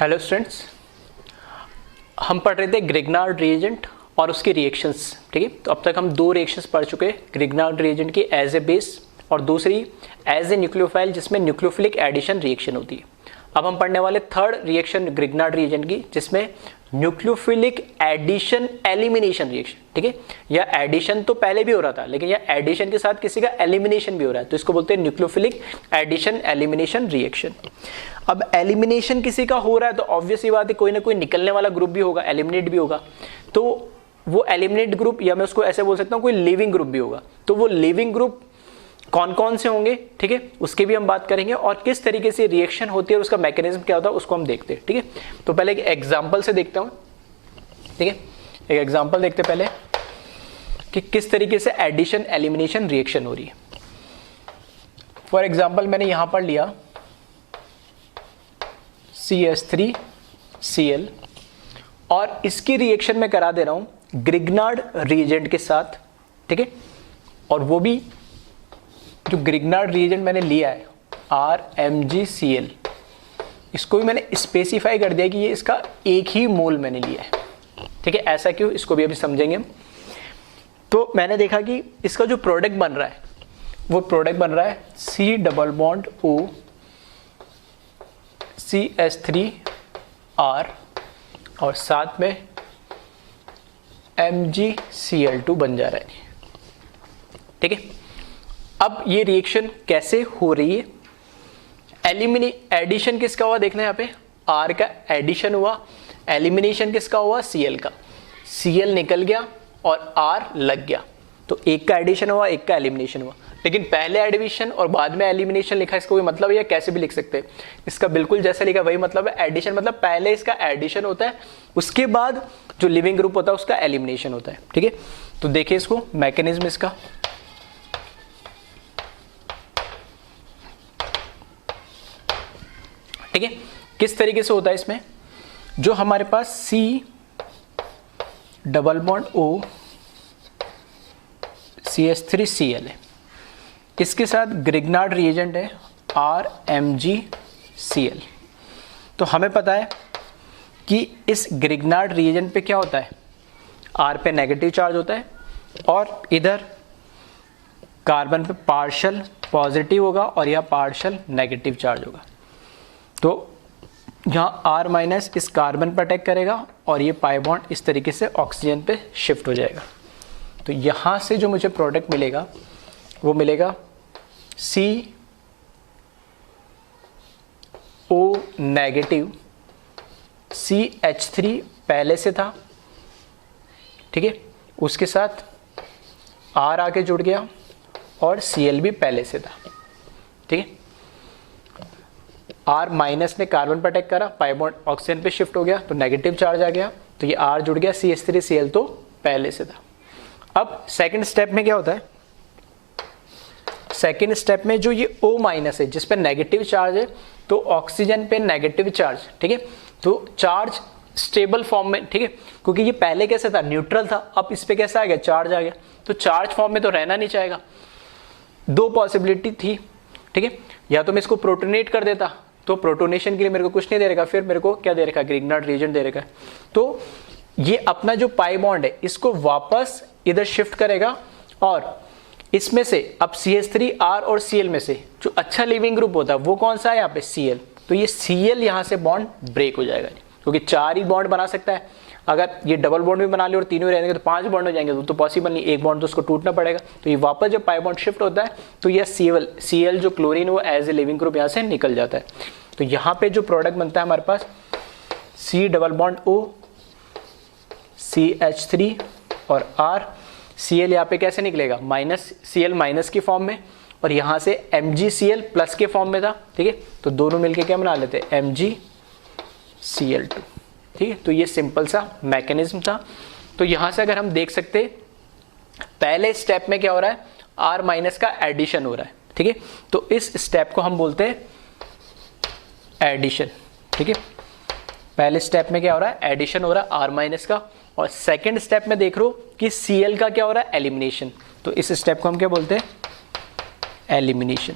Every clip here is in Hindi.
हेलो स्टूडेंट्स, हम पढ़ रहे थे ग्रिग्नार्ड रिएजेंट और उसके रिएक्शंस। ठीक है, तो अब तक हम दो रिएक्शंस पढ़ चुके हैं, ग्रिग्नार्ड रिएजेंट की एज ए बेस और दूसरी एज ए न्यूक्लियोफाइल जिसमें न्यूक्लियोफिलिक एडिशन रिएक्शन होती है। अब हम पढ़ने वाले थर्ड रिएक्शन ग्रिग्नार्ड रिएजेंट की जिसमें न्यूक्लियोफिलिक एडिशन एलिमिनेशन रिएक्शन। ठीक है, यह एडिशन तो पहले भी हो रहा था लेकिन यह एडिशन के साथ किसी का एलिमिनेशन भी हो रहा है, तो इसको बोलते हैं न्यूक्लियोफिलिक एडिशन एलिमिनेशन रिएक्शन। अब एलिमिनेशन किसी का हो रहा है तो ऑब्वियस ही बात है कोई ना कोई निकलने वाला ग्रुप भी होगा, एलिमिनेट भी होगा। तो वो एलिमिनेट ग्रुप या मैं उसको ऐसे बोल सकता हूँ कोई लिविंग ग्रुप भी होगा। तो वो लिविंग ग्रुप कौन कौन से होंगे, ठीक है, उसके भी हम बात करेंगे और किस तरीके से रिएक्शन होती है और उसका मैकेनिज्म क्या होता है उसको हम देखते हैं। ठीक है, तो पहले एक एग्जांपल से देखता हूं। ठीक है, एक एग्जांपल देखते हैं पहले कि किस तरीके से एडिशन एलिमिनेशन रिएक्शन हो रही है। फॉर एग्जांपल मैंने यहां पर लिया CH3Cl और इसकी रिएक्शन मैं करा दे रहा हूं ग्रिग्नार्ड रिएजेंट के साथ। ठीक है, और वो भी जो ग्रिग्नार्ड रिएजेंट मैंने लिया है RMgCl, इसको भी मैंने स्पेसिफाई कर दिया कि ये इसका एक ही मोल मैंने लिया है। ठीक है, ऐसा क्यों, इसको भी अभी समझेंगे हम। तो मैंने देखा कि इसका जो प्रोडक्ट बन रहा है वो प्रोडक्ट बन रहा है C+O CH3R और साथ में MgCl2 बन जा रहा है। ठीक है, अब ये रिएक्शन कैसे हो रही है, एडिशन किसका हुआ देखना है, यहाँ पे R का एडिशन हुआ, एलिमिनेशन किसका हुआ Cl का, Cl निकल गया और R लग गया, तो एक का एडिशन हुआ एक का एलिमिनेशन हुआ। लेकिन पहले एडिशन और बाद में एलिमिनेशन लिखा, इसका कोई मतलब है या कैसे भी लिख सकते हैं, इसका बिल्कुल जैसे लिखा वही मतलब है। एडिशन मतलब पहले इसका एडिशन होता है उसके बाद जो लिविंग ग्रुप होता है उसका एलिमिनेशन होता है। ठीक है, तो देखिए इसको मैकेनिज्म इसका। ठीक है, किस तरीके से होता है इसमें, जो हमारे पास C+O CH3Cl है, इसके साथ ग्रिग्नार्ड रिएजेंट है RMgCl। तो हमें पता है कि इस ग्रिग्नार्ड रिएजेंट पे क्या होता है, R पे नेगेटिव चार्ज होता है और इधर कार्बन पे पार्शियल पॉजिटिव होगा और यह पार्शियल नेगेटिव चार्ज होगा। तो यहाँ R- इस कार्बन पर अटैक करेगा और ये पाई बॉन्ड इस तरीके से ऑक्सीजन पे शिफ्ट हो जाएगा। तो यहाँ से जो मुझे प्रोडक्ट मिलेगा वो मिलेगा CO नेगेटिव CH3 पहले से था। ठीक है, उसके साथ R आके जुड़ गया और Cl भी पहले से था। ठीक है, R- ने कार्बन पर अटैक करा, पाई बॉन्ड ऑक्सीजन पे शिफ्ट हो गया तो नेगेटिव चार्ज आ गया, तो ये R जुड़ गया, CH3Cl तो पहले से था। अब सेकंड स्टेप में क्या होता है, सेकंड स्टेप में जो ये O- है जिस पे नेगेटिव चार्ज है, तो ऑक्सीजन पे नेगेटिव चार्ज। ठीक है, तो चार्ज स्टेबल फॉर्म में, ठीक है, क्योंकि ये पहले कैसे था, न्यूट्रल था, अब इस पे कैसा आ गया, चार्ज आ गया, तो चार्ज फॉर्म में तो रहना नहीं चाहेगा। दो पॉसिबिलिटी थी। ठीक है, या तो मैं इसको प्रोटोनेट कर देता, तो प्रोटोनेशन के लिए मेरे को कुछ नहीं दे रखा, फिर मेरे को क्या दे रखा, ग्रिग्नार्ड रिएजेंट दे रखा है। तो ये अपना जो पाई बॉन्ड है इसको वापस इधर शिफ्ट करेगा और इसमें से अब CH3R और Cl में से जो अच्छा लिविंग ग्रुप होता है वो कौन सा है, यहाँ पे Cl। तो ये Cl यहाँ से बॉन्ड ब्रेक हो जाएगा क्योंकि चार ही बॉन्ड बना सकता है। अगर ये डबल बॉन्ड भी बना ले और तीनों रहेंगे तो 5 बॉन्ड हो जाएंगे, तो पॉसिबल नहीं, एक बॉन्ड तो उसको टूटना पड़ेगा। तो ये वापस जब पाई बॉन्ड शिफ्ट होता है तो यह Cl जो क्लोरीन वो एज ए लिविंग ग्रुप यहाँ से निकल जाता है। तो यहाँ पे जो प्रोडक्ट बनता है हमारे पास C+O CH3 और R, Cl यहाँ पे कैसे निकलेगा, Cl माइनस की फॉर्म में और यहाँ से MgCl प्लस के फॉर्म में था। ठीक है, तो दोनों मिलके क्या बना लेते हैं, MgCl2। ठीक है, तो ये सिंपल सा मैकेनिज्म था। तो यहाँ से अगर हम देख सकते पहले स्टेप में क्या हो रहा है, R- का एडिशन हो रहा है। ठीक है, तो इस स्टेप को हम बोलते हैं एडिशन। ठीक है, पहले स्टेप में क्या हो रहा है, एडिशन हो रहा है R- का, और सेकंड स्टेप में देख लो कि Cl का क्या हो रहा है, एलिमिनेशन। तो इस स्टेप को हम क्या बोलते हैं, एलिमिनेशन।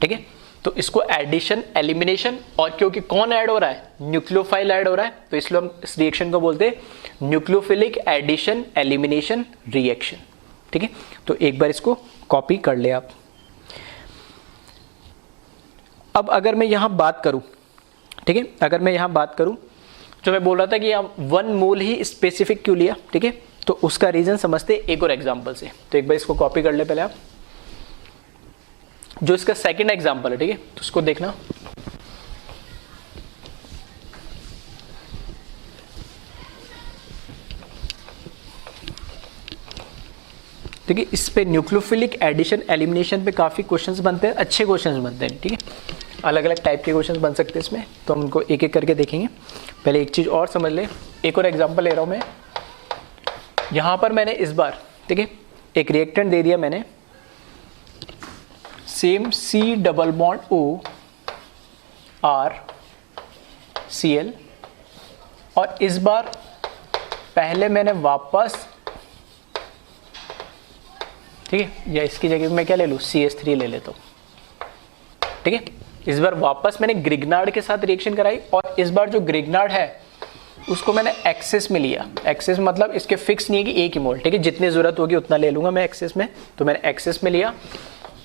ठीक है, तो इसको एडिशन एलिमिनेशन, और क्योंकि कौन ऐड हो रहा है, न्यूक्लियोफाइल ऐड हो रहा है, तो इसलिए हम इस रिएक्शन को बोलते हैं न्यूक्लियोफिलिक एडिशन एलिमिनेशन रिएक्शन। ठीक है, तो एक बार इसको कॉपी कर ले आप। अब अगर मैं यहां बात करूं, ठीक है, अगर मैं यहां बात करूं, जो मैं बोल रहा था कि यहां 1 मोल ही स्पेसिफिक क्यों लिया, ठीक है, तो उसका रीजन समझते एक और एग्जांपल से। तो एक बार इसको कॉपी कर ले पहले आप, जो इसका सेकंड एग्जांपल है, ठीक है, तो उसको देखना। ठीक है, इस पे न्यूक्लियोफिलिक एडिशन एलिमिनेशन पे काफी क्वेश्चंस बनते हैं, अच्छे क्वेश्चंस बनते हैं। ठीक है, अलग अलग टाइप के क्वेश्चंस बन सकते हैं इसमें, तो हम उनको एक एक करके देखेंगे। पहले एक चीज और समझ ले, एक और एग्जांपल ले रहा हूं मैं। यहां पर मैंने इस बार, ठीक है, एक रिएक्टेंट दे दिया मैंने, same C double bond O R Cl, और इस बार पहले मैंने वापस, ठीक है, या इसकी जगह मैं क्या ले लूँ, CH3 ले लेता हूँ। ठीक है, इस बार वापस मैंने ग्रिग्नार्ड के साथ रिएक्शन कराई, और इस बार जो ग्रिग्नार्ड है उसको मैंने एक्सेस में लिया। एक्सेस मतलब इसके फिक्स नहीं है कि एक ही मोल, ठीक है, जितनी जरूरत होगी उतना ले लूंगा मैं एक्सेस में, तो मैंने एक्सेस में लिया।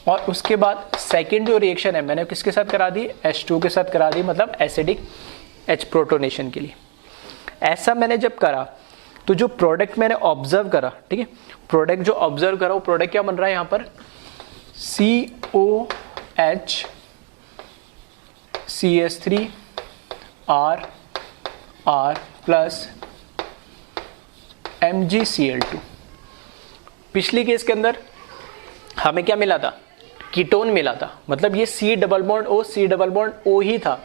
और उसके बाद सेकंड जो रिएक्शन है मैंने किसके साथ करा दी, H2 के साथ करा दी, मतलब एसिडिक H प्रोटोनेशन के लिए। ऐसा मैंने जब करा तो जो प्रोडक्ट मैंने ऑब्जर्व करा, ठीक है, प्रोडक्ट जो ऑब्जर्व करा वो प्रोडक्ट क्या बन रहा है यहाँ पर, COH CH3 R plus MgCl2। पिछली केस के अंदर हमें क्या मिला था, कीटोन मिला था, मतलब ये C डबल बॉन्ड O ही था।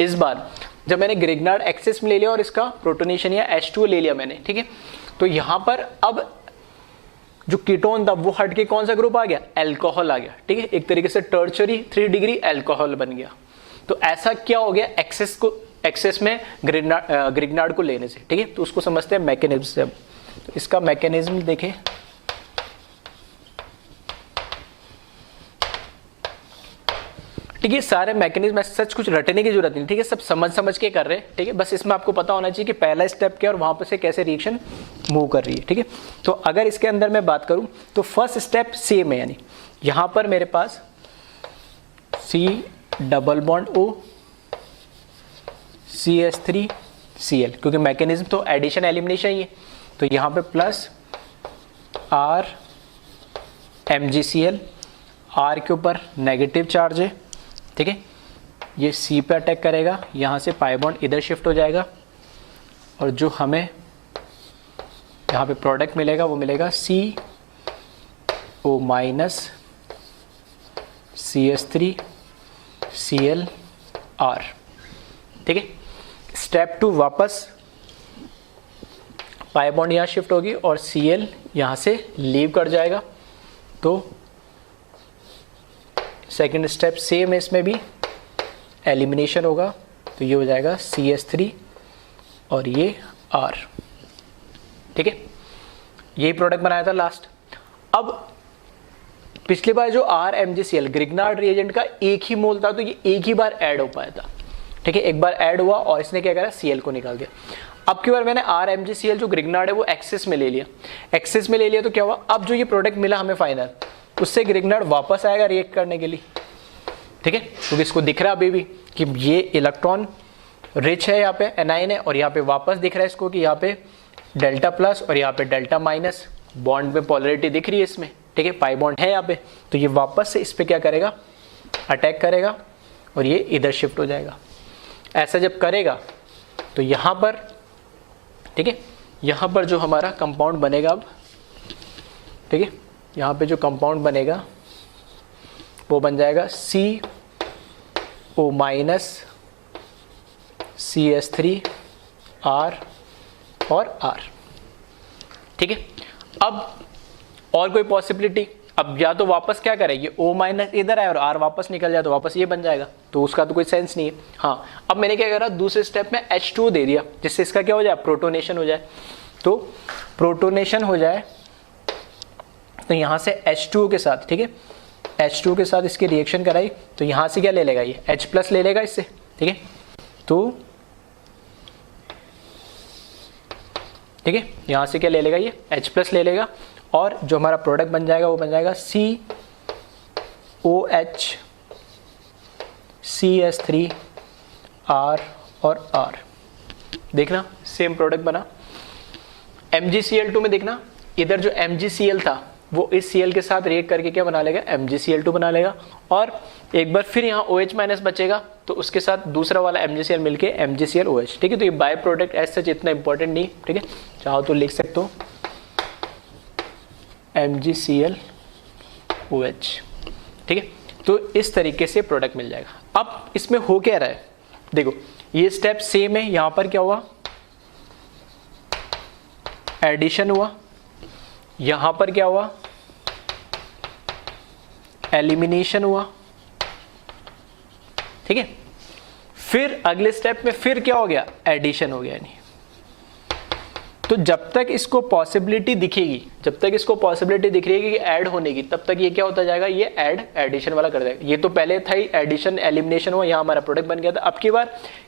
इस बार जब मैंने ग्रिग्नार्ड एक्सेस में ले लिया और इसका प्रोटोनेशन या H2 ले लिया मैंने, ठीक है, तो यहां पर अब जो कीटोन था वो हट के कौन सा ग्रुप आ गया, अल्कोहल आ गया। ठीक है, एक तरीके से टर्शरी 3 डिग्री अल्कोहल बन गया। तो ऐसा क्या हो गया, एक्सेस में ग्रिग्नार्ड को लेने से। ठीक है, तो उसको समझते हैं मैकेनिज्म से। अब तो इसका मैकेनिज्म देखें, ठीक है, सारे मैकेनिज्म सच कुछ रटने की जरूरत नहीं, ठीक है, सब समझ के कर रहे हैं। ठीक है, बस इसमें आपको पता होना चाहिए कि पहला स्टेप क्या और वहां पर से कैसे रिएक्शन मूव कर रही है। ठीक है, तो अगर इसके अंदर मैं बात करूं तो फर्स्ट स्टेप सेम है, यानी यहां पर मेरे पास C double bond O CH3 Cl, क्योंकि मैकेनिज्म तो एडिशन एलिमिनेशन ही है, तो यहां पे प्लस R MgCl, R के ऊपर नेगेटिव चार्ज है। ठीक है, ये C पे अटैक करेगा, यहाँ से पाई बॉन्ड इधर शिफ्ट हो जाएगा, और जो हमें यहाँ पे प्रोडक्ट मिलेगा वो मिलेगा CO minus CH3 Cl R। ठीक है, स्टेप 2 वापस पाई बॉन्ड यहाँ शिफ्ट होगी और Cl यहाँ से लीव कर जाएगा। तो सेकेंड स्टेप सेम है, इसमें भी एलिमिनेशन होगा, तो ये हो जाएगा CH3 और ये R। ठीक है, यही प्रोडक्ट बनाया था लास्ट। अब पिछली बार जो R MgCl ग्रिग्नार्ड रिएजेंट का एक ही मोल था, तो ये एक ही बार ऐड हो पाया था। ठीक है, एक बार ऐड हुआ और इसने क्या करा, Cl को निकाल दिया। अब की बार मैंने R MgCl जो ग्रिग्नार्ड है वो एक्सेस में ले लिया। एक्सेस में ले लिया तो क्या हुआ, अब जो ये प्रोडक्ट मिला हमें फाइनल, उससे ग्रिग्नार्ड वापस आएगा रिएक्ट करने के लिए। ठीक है, क्योंकि इसको दिख रहा अभी भी कि ये इलेक्ट्रॉन रिच है, यहाँ पे एनाइन है, और यहाँ पे वापस दिख रहा है इसको कि यहाँ पे डेल्टा प्लस और यहाँ पे डेल्टा माइनस, बॉन्ड में पोलरिटी दिख रही है इसमें। ठीक है, पाई बॉन्ड है यहाँ पे, तो ये वापस से इस पे क्या करेगा, अटैक करेगा और ये इधर शिफ्ट हो जाएगा। ऐसा जब करेगा तो यहाँ पर, ठीक है, यहाँ पर जो हमारा कंपाउंड बनेगा अब, ठीक है, यहाँ पे जो कंपाउंड बनेगा वो बन जाएगा CO माइनस CH3 R और R। ठीक है, अब और कोई पॉसिबिलिटी, अब या तो वापस क्या करेगी, O माइनस इधर आए और R वापस निकल जाए तो वापस ये बन जाएगा, तो उसका तो कोई सेंस नहीं है। हाँ, अब मैंने क्या करा, दूसरे स्टेप में H2 दे दिया, जिससे इसका क्या हो जाए, प्रोटोनेशन हो जाए। तो प्रोटोनेशन हो जाए तो यहाँ से H2 के साथ, ठीक है, H2 के साथ इसकी रिएक्शन कराई तो यहाँ से क्या ले लेगा, ये H प्लस ले लेगा इससे, ठीक है। तो ठीक है, यहाँ से क्या ले लेगा, ये H प्लस ले लेगा और जो हमारा प्रोडक्ट बन जाएगा वो बन जाएगा COH CS3 R और R। देखना सेम प्रोडक्ट बना। MgCl2 में देखना इधर जो MgCl था वो इस Cl के साथ रिएक्ट करके क्या बना लेगा, MgCl2 बना लेगा और एक बार फिर यहाँ OH माइनस बचेगा तो उसके साथ दूसरा वाला MgCl मिलके MgClOH, ठीक है। तो ये बाय प्रोडक्ट एज सच इतना इंपॉर्टेंट नहीं, ठीक है, चाहो तो लिख सकते हो MgClOH, ठीक है। तो इस तरीके से प्रोडक्ट मिल जाएगा। अब इसमें हो क्या रहा है, देखो ये स्टेप सेम है, यहाँ पर क्या हुआ, एडिशन हुआ, यहाँ पर क्या हुआ, एलिमिनेशन हुआ, ठीक है। फिर अगले स्टेप में फिर क्या हो गया, एडिशन हो गया। नहीं तो जब तक इसको पॉसिबिलिटी दिखेगी, जब तक इसको पॉसिबिलिटी दिख रही है कि ऐड होने की, तब तक ये क्या होता जाएगा, ये एडिशन वाला कर देगा। ये तो पहले था ही एडिशन एलिमिनेशन हुआ, यहाँ हमारा प्रोडक्ट बन गया था। अब की बार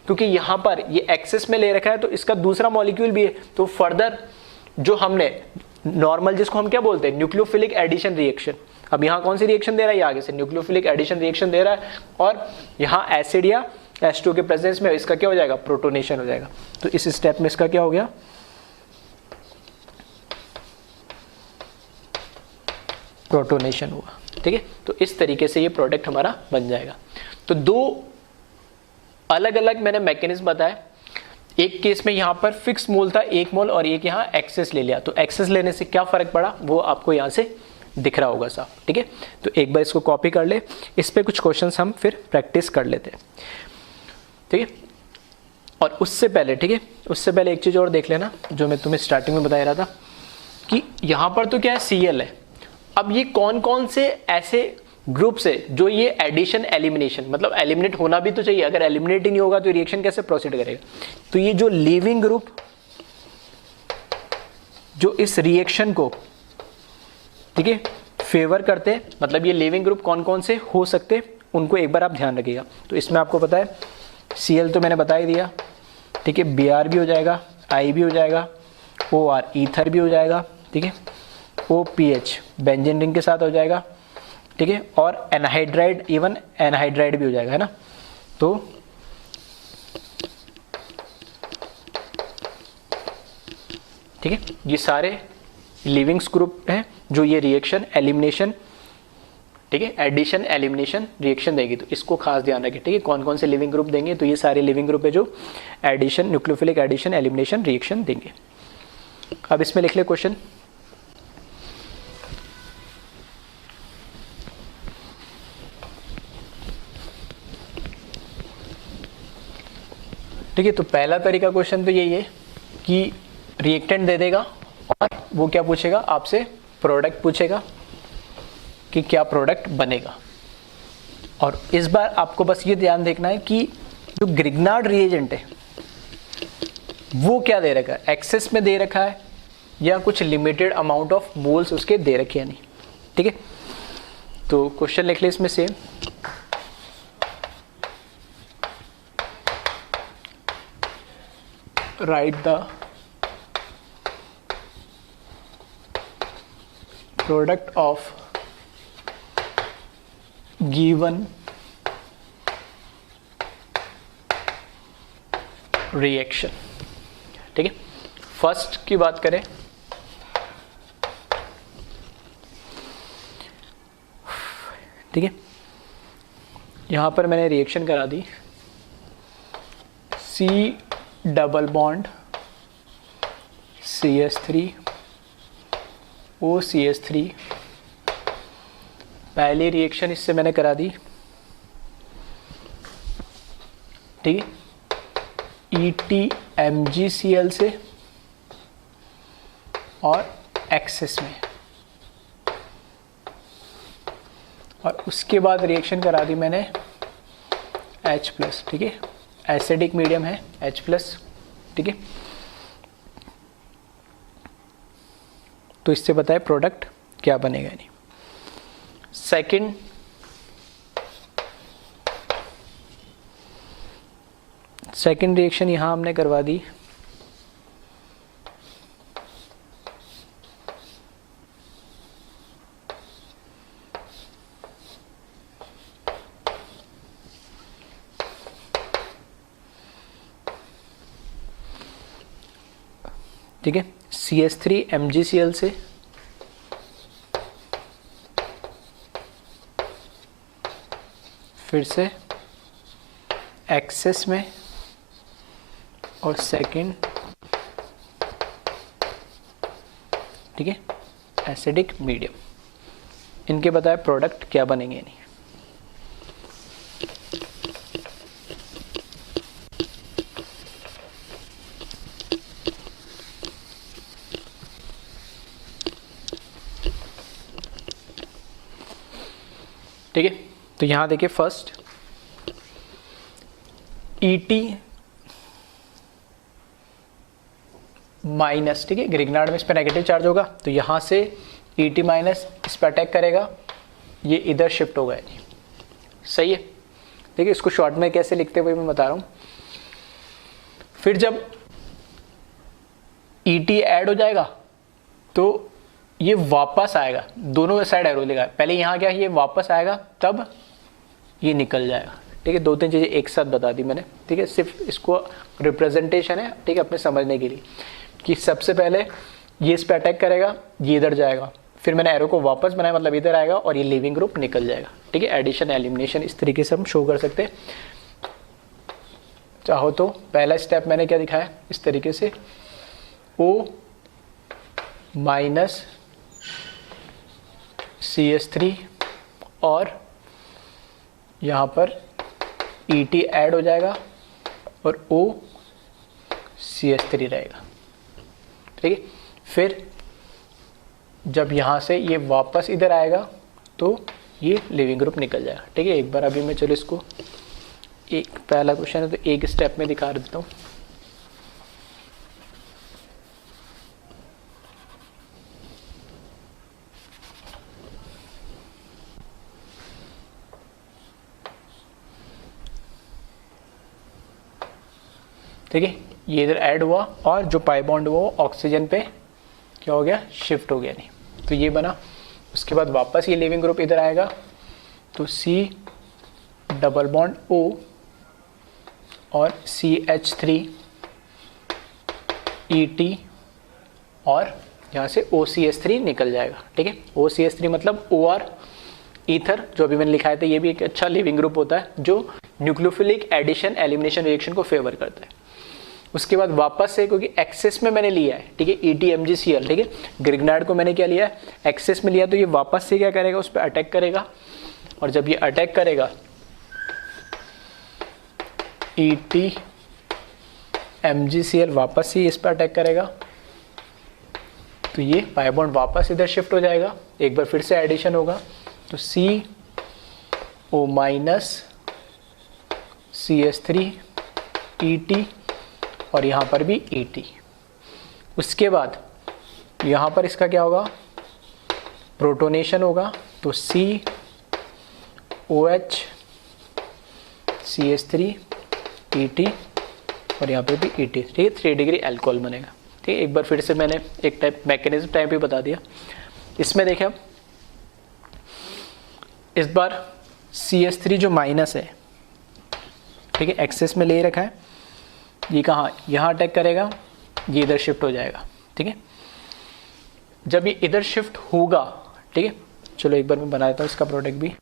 क्योंकि यहाँ पर ये एक्सेस में ले रखा है तो इसका दूसरा मॉलिक्यूल भी है, तो फर्दर जो हमने नॉर्मल, जिसको हम क्या बोलते हैं, न्यूक्लियोफिलिक एडिशन रिएक्शन, अब यहाँ कौन सी रिएक्शन दे रहा है, ये आगे से न्यूक्लियोफिलिक एडिशन रिएक्शन दे रहा है और यहाँ एसिड या H2 के प्रेजेंस में इसका क्या हो जाएगा, प्रोटोनेशन हो जाएगा। तो इस स्टेप में इसका क्या हो गया, प्रोटोनेशन हुआ, ठीक है। तो इस तरीके से ये प्रोडक्ट हमारा बन जाएगा। तो दो अलग अलग मैंने मैकेनिज्म बताया। एक केस में यहाँ पर फिक्स मोल था 1 मोल और एक यहाँ एक्सेस ले लिया, तो एक्सेस लेने से क्या फर्क पड़ा वो आपको यहाँ से दिख रहा होगा साहब, ठीक है। तो एक बार इसको कॉपी कर ले, इस पे कुछ क्वेश्चंस हम फिर प्रैक्टिस कर लेते हैं, ठीक है। और उससे पहले, ठीक है, उससे पहले एक चीज़ और देख लेना जो मैं तुम्हें स्टार्टिंग में बता रहा था कि यहाँ पर तो क्या है, Cl है। अब ये कौन कौन से ऐसे ग्रुप्स है जो ये एडिशन एलिमिनेशन, मतलब एलिमिनेट होना भी तो चाहिए, अगर एलिमिनेट ही नहीं होगा तो रिएक्शन कैसे प्रोसीड करेगा। तो ये जो लीविंग ग्रुप जो इस रिएक्शन को, ठीक है, फेवर करते हैं, मतलब ये लीविंग ग्रुप कौन कौन से हो सकते उनको एक बार आप ध्यान रखिएगा। तो इसमें आपको पता है Cl तो मैंने बता ही दिया, ठीक है, Br भी हो जाएगा, I भी हो जाएगा, OR ईथर भी हो जाएगा, ठीक है, OPH बेंजीन रिंग के साथ हो जाएगा, ठीक है, और एनहाइड्राइड, इवन एनहाइड्राइड भी हो जाएगा, है ना। तो ठीक है, ये सारे लिविंग्स ग्रुप हैं जो ये रिएक्शन एलिमिनेशन, ठीक है, एडिशन एलिमिनेशन रिएक्शन देगी। तो इसको खास ध्यान रखें, ठीक है, कौन कौन से लिविंग ग्रुप देंगे। तो ये सारे लिविंग ग्रुप है जो addition, nucleophilic addition elimination reaction देंगे। अब इसमें लिख ले क्वेश्चन, ठीक है। तो पहला तरीका क्वेश्चन तो यही है कि रिएक्टेंट दे देगा और वो क्या पूछेगा आपसे, प्रोडक्ट पूछेगा कि क्या प्रोडक्ट बनेगा। और इस बार आपको बस ये ध्यान देखना है कि जो ग्रिग्नार्ड रिएजेंट है वो क्या दे रखा है, एक्सेस में दे रखा है या कुछ लिमिटेड अमाउंट ऑफ मोल्स उसके दे रखे हैं नहीं, ठीक है। तो क्वेश्चन लिख ले इसमें same, write the product of given reaction, ठीक है। फर्स्ट की बात करें, ठीक है, यहां पर मैंने रिएक्शन करा दी, C double bond CS3 OCH3, पहली रिएक्शन इससे मैंने करा दी, ठीक है, ETMgCl से और एक्सेस में, और उसके बाद रिएक्शन करा दी मैंने H+, ठीक है, एसिडिक मीडियम है H+, ठीक है। तो इससे बताए प्रोडक्ट क्या बनेगा नहीं। सेकंड सेकेंड रिएक्शन यहाँ हमने करवा दी। ठीक है, CH3 MgCl से फिर से एक्सेस में और सेकंड, ठीक है, एसिडिक मीडियम। इनके बताए प्रोडक्ट क्या बनेंगे नहीं। ठीक है, तो यहां देखिए फर्स्ट ET माइनस, ठीक है, ग्रिग्नार्ड में इस पर नेगेटिव चार्ज होगा तो यहां से ET माइनस इस पर अटैक करेगा, ये इधर शिफ्ट होगा। सही है, देखिए इसको शॉर्ट में कैसे लिखते हुए मैं बता रहा हूं। फिर जब ET ऐड हो जाएगा तो ये वापस आएगा, दोनों साइड एरो लगा, पहले यहाँ क्या ये वापस आएगा तब ये निकल जाएगा। ठीक है, दो तीन चीजें एक साथ बता दी मैंने। ठीक है, सिर्फ इसको रिप्रेजेंटेशन है, ठीक है, अपने समझने के लिए कि सबसे पहले ये इस पे अटैक करेगा, ये इधर जाएगा, फिर मैंने एरो को वापस बनाया मतलब इधर आएगा और ये लीविंग ग्रुप निकल जाएगा। ठीक है, एडिशन एलिमिनेशन इस तरीके से हम शो कर सकते हैं। चाहो तो पहला स्टेप मैंने क्या दिखाया इस तरीके से, O माइनस CH3 और यहाँ पर ET ऐड हो जाएगा और O CH3 रहेगा। ठीक है, फिर जब यहाँ से ये वापस इधर आएगा तो ये लिविंग ग्रुप निकल जाएगा। ठीक है, एक बार अभी मैं चलो इसको एक पहला क्वेश्चन है तो एक स्टेप में दिखा देता हूँ। ठीक है, ये इधर ऐड हुआ और जो पाई बॉन्ड हुआ वो ऑक्सीजन पे क्या हो गया, शिफ्ट हो गया। नहीं तो ये बना, उसके बाद वापस ये लिविंग ग्रुप इधर आएगा तो C डबल बॉन्ड O और CH3 ET और यहाँ से OCH3 निकल जाएगा। ठीक है, OCH3 मतलब OR ईथर, जो अभी मैंने लिखाया था, ये भी एक अच्छा लिविंग ग्रुप होता है जो न्यूक्लियोफिलिक एडिशन एलिमिनेशन रिएक्शन को फेवर करता है। उसके बाद वापस से, क्योंकि एक्सेस में मैंने लिया है, ठीक है, ET MgCl, ठीक है, ग्रिग्नार्ड को मैंने क्या लिया है, एक्सेस में लिया, तो ये वापस से क्या करेगा, उस पर अटैक करेगा और जब ये अटैक करेगा ET MgCl वापस से इस पर अटैक करेगा तो ये पाई बॉन्ड वापस इधर शिफ्ट हो जाएगा, एक बार फिर से एडिशन होगा तो CO माइनस CH3 ET और यहाँ पर भी ET। उसके बाद यहाँ पर इसका क्या होगा, प्रोटोनेशन होगा तो COH CH3 ET और यहाँ पर भी ET। ठीक है, 3 डिग्री अल्कोहल बनेगा। ठीक है, एक बार फिर से मैंने एक टाइप मैकेनिज्म टाइप भी बता दिया। इसमें देखें अब इस बार CH3 जो माइनस है, ठीक है, एक्सेस में ले रखा है, ये कहाँ, यहाँ अटैक करेगा, ये इधर शिफ्ट हो जाएगा। ठीक है, जब ये इधर शिफ्ट होगा, ठीक है, चलो एक बार मैं बना देता हूँ इसका प्रोडक्ट भी।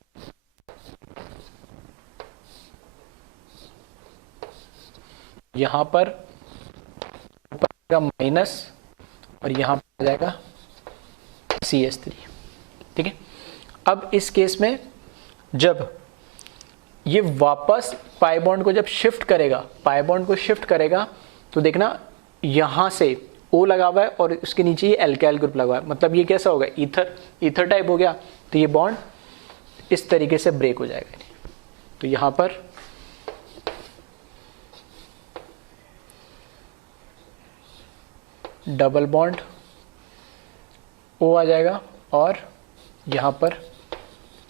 यहाँ पर माइनस और यहाँ पर आ जाएगा CH3। ठीक है, अब इस केस में जब ये वापस पाई बॉन्ड को जब शिफ्ट करेगा, पाई बॉन्ड को शिफ्ट करेगा तो देखना यहाँ से O लगा हुआ है और उसके नीचे ये एल्काइल ग्रुप लगा हुआ है, मतलब ये कैसा होगा, ईथर टाइप हो गया, तो ये बॉन्ड इस तरीके से ब्रेक हो जाएगा। तो यहाँ पर डबल बॉन्ड O आ जाएगा और यहाँ पर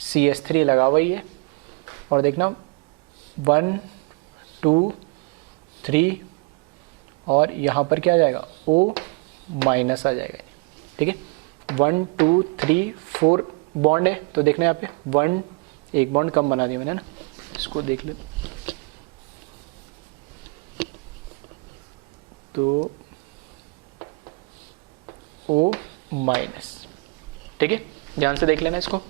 CH3 लगा हुआ ही है और देखना 1 2 3 और यहाँ पर क्या आ जाएगा O माइनस आ जाएगा, ठीक है। 1 2 3 4 बॉन्ड है, तो देखना यहाँ पे 1 एक बॉन्ड कम बना दिया मैंने ना, इसको देख ले। तो O माइनस, ठीक है, ध्यान से देख लेना इसको।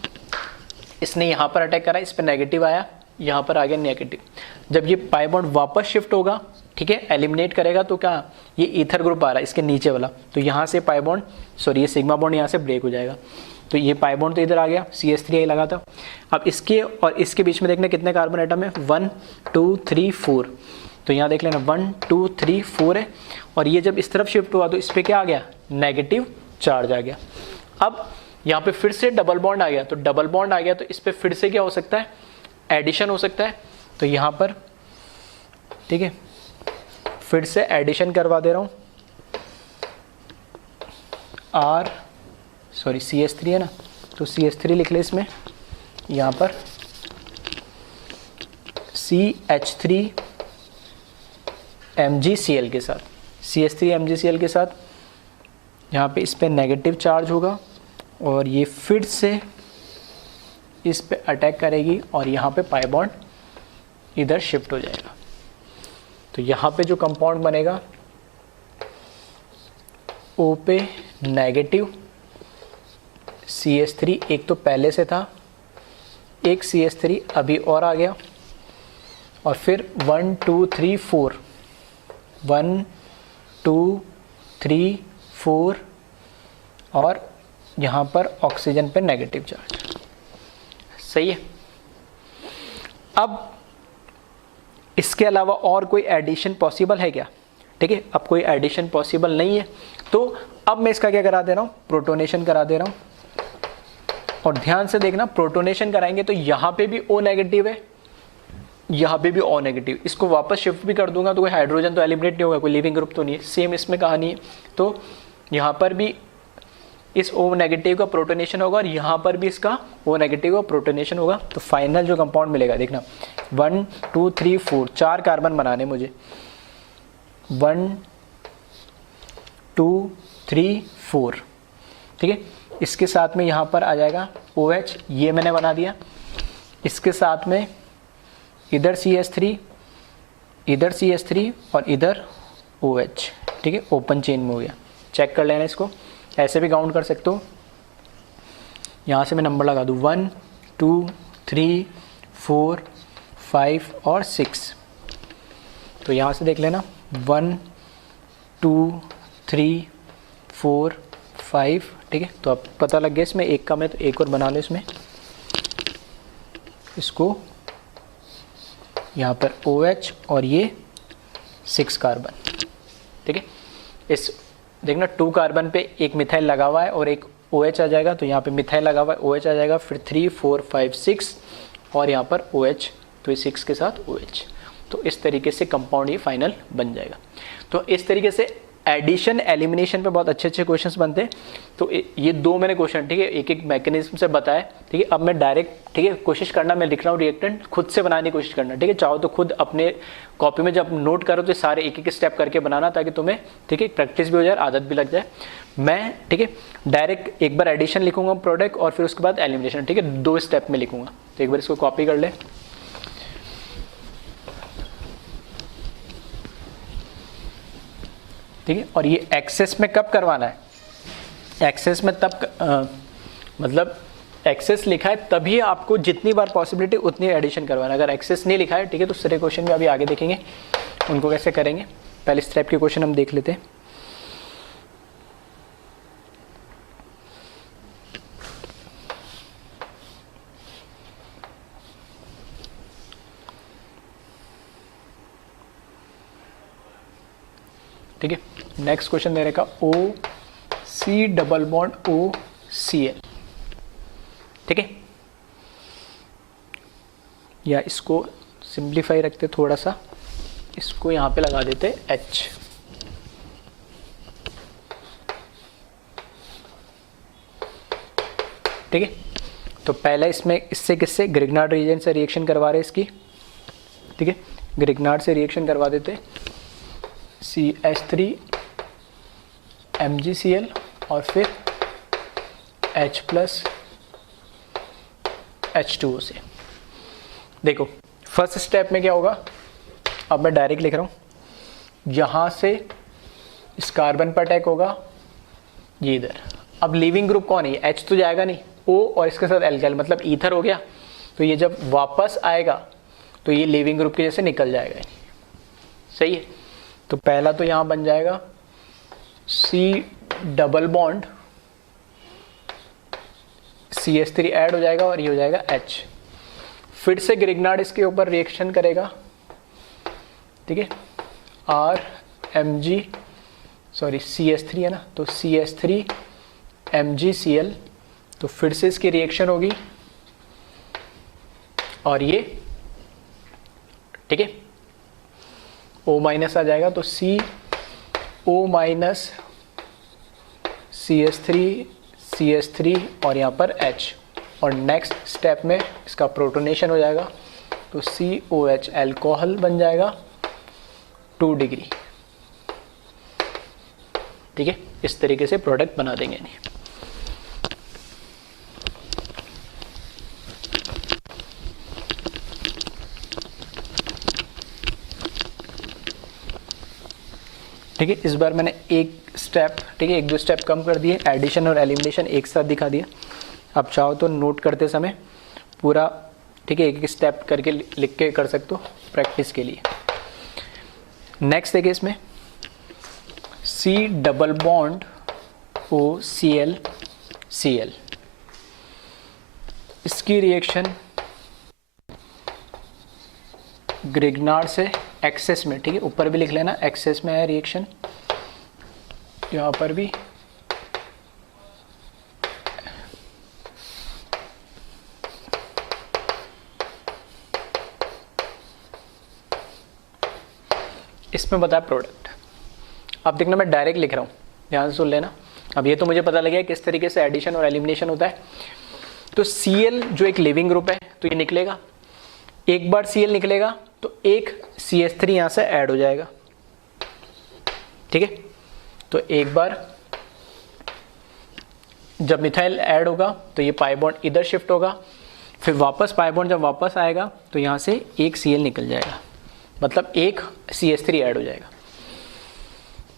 इसने यहाँ पर अटैक करा, इस पर नेगेटिव आया, यहाँ पर आ गया नेगेटिव। जब ये पाई बॉन्ड वापस शिफ्ट होगा, ठीक है, एलिमिनेट करेगा, तो क्या ये ईथर ग्रुप आ रहा है इसके नीचे वाला, तो यहाँ से पाई बॉन्ड ये सिग्मा बॉन्ड यहाँ से ब्रेक हो जाएगा। तो ये पाई बॉन्ड तो इधर आ गया, CH3 लगा था। अब इसके और इसके बीच में देखना कितने कार्बन एटम है, 1 2 3 4। तो यहाँ देख लेना 1 2 3 4 है, और ये जब इस तरफ शिफ्ट हुआ तो इस पर क्या आ गया, नेगेटिव चार्ज आ गया। अब यहाँ पे फिर से डबल बॉन्ड आ गया, तो डबल बॉन्ड आ गया तो इस पर फिर से क्या हो सकता है, एडिशन हो सकता है। तो यहाँ पर, ठीक है, फिर से एडिशन करवा दे रहा हूँ, CH3 है ना, तो CH3 लिख ले इसमें, यहाँ पर CH3 MgCl के साथ, CH3 MgCl के साथ यहाँ पे इस पे नेगेटिव चार्ज होगा, और ये फिर से इस पे अटैक करेगी, और यहाँ पे पाई बॉन्ड इधर शिफ्ट हो जाएगा। तो यहाँ पे जो कंपाउंड बनेगा, O पे नेगेटिव CH3, एक तो पहले से था, एक CH3 अभी और आ गया, और फिर 1 2 3 4 1 2 3 4, और यहाँ पर ऑक्सीजन पे नेगेटिव चार्ज, सही है। अब इसके अलावा और कोई एडिशन पॉसिबल है क्या, ठीक है। अब कोई एडिशन पॉसिबल नहीं है, तो अब मैं इसका क्या करा दे रहा हूँ, प्रोटोनेशन करा दे रहा हूँ। और ध्यान से देखना, प्रोटोनेशन कराएंगे तो यहाँ पे भी O नेगेटिव है, यहाँ पे भी O नेगेटिव, इसको वापस शिफ्ट भी कर दूंगा तो कोई हाइड्रोजन तो एलिमिनेट नहीं होगा, कोई लिविंग ग्रुप तो नहीं है। सेम इसमें कहानी है, तो यहाँ पर भी इस O नेगेटिव का प्रोटोनेशन होगा, और यहाँ पर भी इसका O नेगेटिव का प्रोटोनेशन होगा। तो फाइनल जो कंपाउंड मिलेगा, देखना 1 2 3 4, 4 कार्बन बनाने मुझे, 1 2 3 4, ठीक है। इसके साथ में यहाँ पर आ जाएगा OH, ये मैंने बना दिया। इसके साथ में इधर CH3, इधर CH3 और इधर OH, ठीक है, ओपन चेन में हो गया। चेक कर लेना इसको, ऐसे भी काउंट कर सकते हो। यहाँ से मैं नंबर लगा दूँ 1 2 3 4 5 और 6। तो यहाँ से देख लेना 1 2 3 4 5, ठीक है। तो अब पता लग गया इसमें एक कम है, तो एक और बना लो इसमें, इसको यहाँ पर OH और ये 6 कार्बन, ठीक है। इस देखना 2 कार्बन पे एक मिथाइल लगा हुआ है और एक OH आ जाएगा, तो यहाँ पे मिथाइल लगा हुआ है, OH आ जाएगा, फिर 3 4 5 6 और यहाँ पर OH, तो ये 6 के साथ OH। तो इस तरीके से कंपाउंड ये फाइनल बन जाएगा। तो इस तरीके से एडिशन एलिमिनेशन पे बहुत अच्छे अच्छे क्वेश्चंस बनते हैं। तो ये 2 मैंने क्वेश्चन, ठीक है, एक एक मैकेनिज्म से बताया, ठीक है। अब मैं डायरेक्ट, ठीक है, कोशिश करना, मैं लिख रहा हूँ रिएक्टेंट, खुद से बनाने की कोशिश करना, ठीक है। चाहो तो खुद अपने कॉपी में जब नोट करो तो सारे एक एक स्टेप करके बनाना, ताकि तुम्हें, ठीक है, प्रैक्टिस भी हो जाए, आदत भी लग जाए। मैं, ठीक है, डायरेक्ट एक बार एडिशन लिखूंगा प्रोडक्ट, और फिर उसके बाद एलिमिनेशन, ठीक है, 2 स्टेप में लिखूंगा। तो एक बार इसको कॉपी कर ले, ठीक है। और ये एक्सेस में कब करवाना है, एक्सेस में तब मतलब एक्सेस लिखा है तभी आपको जितनी बार पॉसिबिलिटी उतनी एडिशन करवाना। अगर एक्सेस नहीं लिखा है, ठीक है, तो सारे क्वेश्चन भी अभी आगे देखेंगे उनको कैसे करेंगे। पहले इस टाइप के क्वेश्चन हम देख लेते हैं। ठीक है, नेक्स्ट क्वेश्चन दे रखा OC डबल बॉन्ड OCl, ठीक है, या इसको सिंप्लीफाई रखते थोड़ा सा, इसको यहाँ पे लगा देते H, ठीक है। तो पहले इसमें इससे किससे, ग्रिग्नार्ड रिएजेंट से रिएक्शन करवा रहे इसकी, ठीक है, ग्रिग्नार्ड से रिएक्शन करवा देते। CH3 MgCl और फिर H प्लस H2O से। देखो फर्स्ट स्टेप में क्या होगा, अब मैं डायरेक्ट लिख रहा हूँ, यहाँ से इस कार्बन पर अटैक होगा ये इधर। अब लीविंग ग्रुप कौन है, H तो जाएगा नहीं, O और इसके साथ एल्काइल मतलब ईथर हो गया, तो ये जब वापस आएगा तो ये लीविंग ग्रुप के जैसे निकल जाएगा। सही है, तो पहला तो यहाँ बन जाएगा C double bond CH3 add हो जाएगा और ये हो जाएगा H। फिर से ग्रिग्नार्ड इसके ऊपर रिएक्शन करेगा, ठीक है, CH3 है ना, तो CH3 MgCl, तो फिर से इसकी रिएक्शन होगी और ये, ठीक है, O माइनस आ जाएगा, तो CO माइनस CH3 और यहाँ पर H, और नेक्स्ट स्टेप में इसका प्रोटोनेशन हो जाएगा, तो COH अल्कोहल बन जाएगा 2 डिग्री। ठीक है, इस तरीके से प्रोडक्ट बना देंगे नहीं। ठीक है, इस बार मैंने एक स्टेप, ठीक है, 1-2 स्टेप कम कर दिए, एडिशन और एलिमिनेशन एक साथ दिखा दिया। अब चाहो तो नोट करते समय पूरा, ठीक है, एक स्टेप करके लिख के कर सकते हो प्रैक्टिस के लिए। नेक्स्ट देखिए, इसमें C डबल बॉन्ड OCl, इसकी रिएक्शन ग्रिग्नार्ड से एक्सेस में, ठीक है, ऊपर भी लिख लेना, एक्सेस में है रिएक्शन, यहाँ पर भी इसमें बताया प्रोडक्ट। अब देखना मैं डायरेक्ट लिख रहा हूँ, ध्यान से सुन लेना। अब ये तो मुझे पता लग गया किस तरीके से एडिशन और एलिमिनेशन होता है। तो Cl जो एक लिविंग ग्रुप है, तो ये निकलेगा, एक बार Cl निकलेगा तो एक CH3 यहाँ से ऐड हो जाएगा, ठीक है। तो एक बार जब मिथाइल ऐड होगा तो ये पाई बॉन्ड इधर शिफ्ट होगा, फिर वापस पाई बॉन्ड जब वापस आएगा तो यहाँ से एक Cl निकल जाएगा, मतलब एक CH3 ऐड हो जाएगा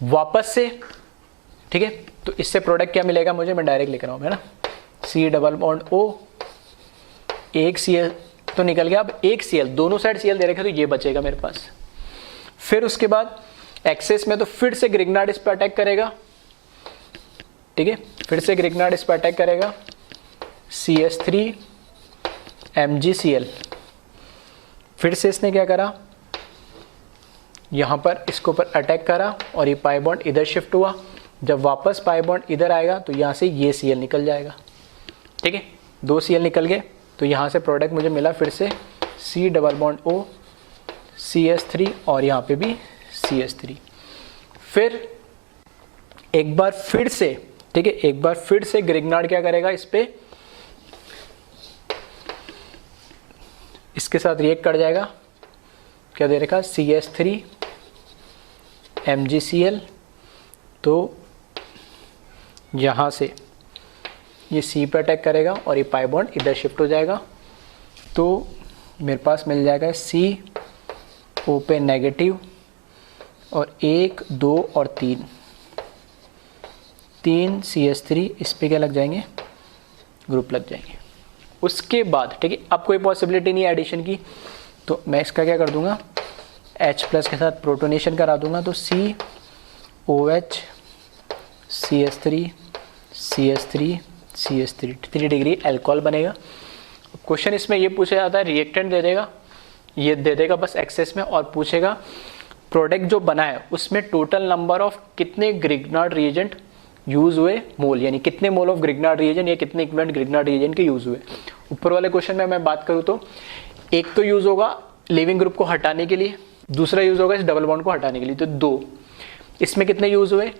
वापस से, ठीक है। तो इससे प्रोडक्ट क्या मिलेगा मुझे, मैं डायरेक्ट लिख रहा हूँ, है ना, C डबल बॉन्ड O, एक Cl तो निकल गया, अब एक Cl, दोनों साइड Cl दे रखे तो ये बचेगा मेरे पास। फिर उसके बाद एक्सेस में तो फिर से ग्रिग्नार्ड इस पर अटैक करेगा, ठीक है, फिर से ग्रिग्नार्ड इस पर अटैक करेगा, CH3 MgCl, फिर से इसने क्या करा, यहाँ पर इसके ऊपर अटैक करा और ये पाई बॉन्ड इधर शिफ्ट हुआ। जब वापस पाई बॉन्ड इधर आएगा तो यहाँ से ये Cl निकल जाएगा, ठीक है, 2 Cl निकल गए। तो यहाँ से प्रोडक्ट मुझे मिला फिर से C double bond O CH3 और यहाँ पे भी CH3। फिर एक बार फिर से, ठीक है, एक बार फिर से ग्रिग्नार्ड क्या करेगा, इस पे इसके साथ रिएक्ट कर जाएगा, क्या दे रखा, CH3 MgCl, तो यहाँ से ये C पे अटैक करेगा और ये पाई बॉन्ड इधर शिफ्ट हो जाएगा। तो मेरे पास मिल जाएगा CO पे नेगेटिव और 1 2 और 3 CH3 इस पे क्या लग जाएंगे, ग्रुप लग जाएंगे। उसके बाद, ठीक है, अब कोई पॉसिबिलिटी नहीं है एडिशन की, तो मैं इसका क्या कर दूंगा, H प्लस के साथ प्रोटोनेशन करा दूंगा, तो COH CH3 3 डिग्री अल्कोहल बनेगा। क्वेश्चन इसमें ये पूछा जाता है, रिएक्टेंट दे देगा, ये दे देगा बस एक्सेस में, और पूछेगा प्रोडक्ट जो बना है उसमें टोटल नंबर ऑफ कितने ग्रिग्नार्ड रिएजेंट यूज हुए, मोल, यानी कितने मोल ऑफ ग्रिग्नार्ड रिएजेंट या कितने इक्विवेलेंट ग्रिग्नार्ड रिएजेंट के यूज हुए। ऊपर वाले क्वेश्चन में मैं बात करूँ तो एक तो यूज होगा लिविंग ग्रुप को हटाने के लिए, दूसरा यूज होगा इस डबल बॉन्ड को हटाने के लिए, तो 2। इसमें कितने यूज हुए,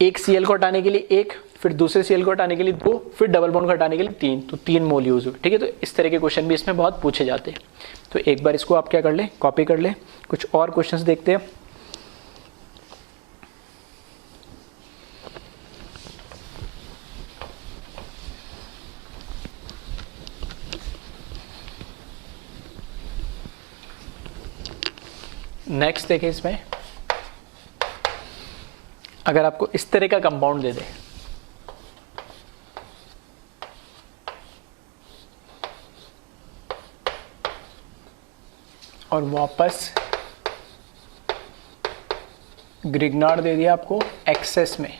एक Cl को हटाने के लिए 1, फिर दूसरे Cl को हटाने के लिए 2, फिर डबल बॉन्ड को हटाने के लिए 3, तो 3 मोल यूज हुए, ठीक है। तो इस तरह के क्वेश्चन भी इसमें बहुत पूछे जाते हैं। तो एक बार इसको आप क्या कर ले, कॉपी कर ले। कुछ और क्वेश्चंस देखते हैं। नेक्स्ट देखिए, इसमें अगर आपको इस तरह का कंपाउंड दे दे, और वापस ग्रिग्नार्ड दे दिया आपको एक्सेस में,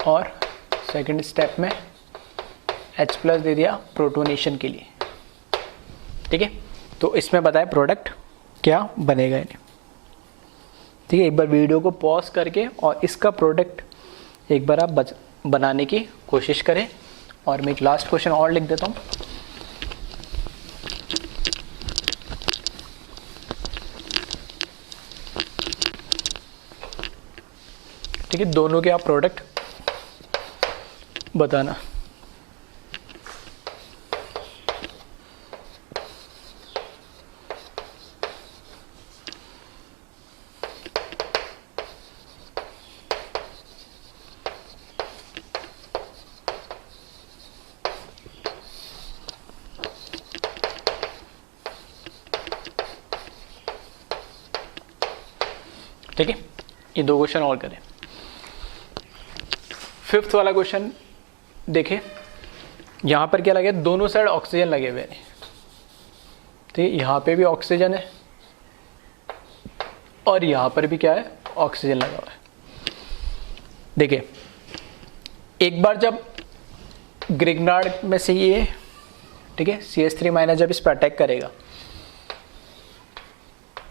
और सेकंड स्टेप में H+ दे दिया प्रोटोनेशन के लिए। ठीक है, तो इसमें बताए प्रोडक्ट क्या बनेगा इन्हें। ठीक है, एक बार वीडियो को पॉज करके और इसका प्रोडक्ट एक बार आप बनाने की कोशिश करें। और मैं एक लास्ट क्वेश्चन और लिख देता हूँ। ठीक है, दोनों के आप प्रोडक्ट बताना। ठीक है, ये 2 क्वेश्चन और करें। 5th वाला क्वेश्चन देखें, यहां पर क्या लगे, दोनों साइड ऑक्सीजन लगे हुए हैं। ठीक है, यहां पे भी ऑक्सीजन है और यहां पर भी क्या है, ऑक्सीजन लगा हुआ है। देखिए, एक बार जब ग्रिग्नार्ड में से ये, ठीक है, CH3- जब इस पर अटैक करेगा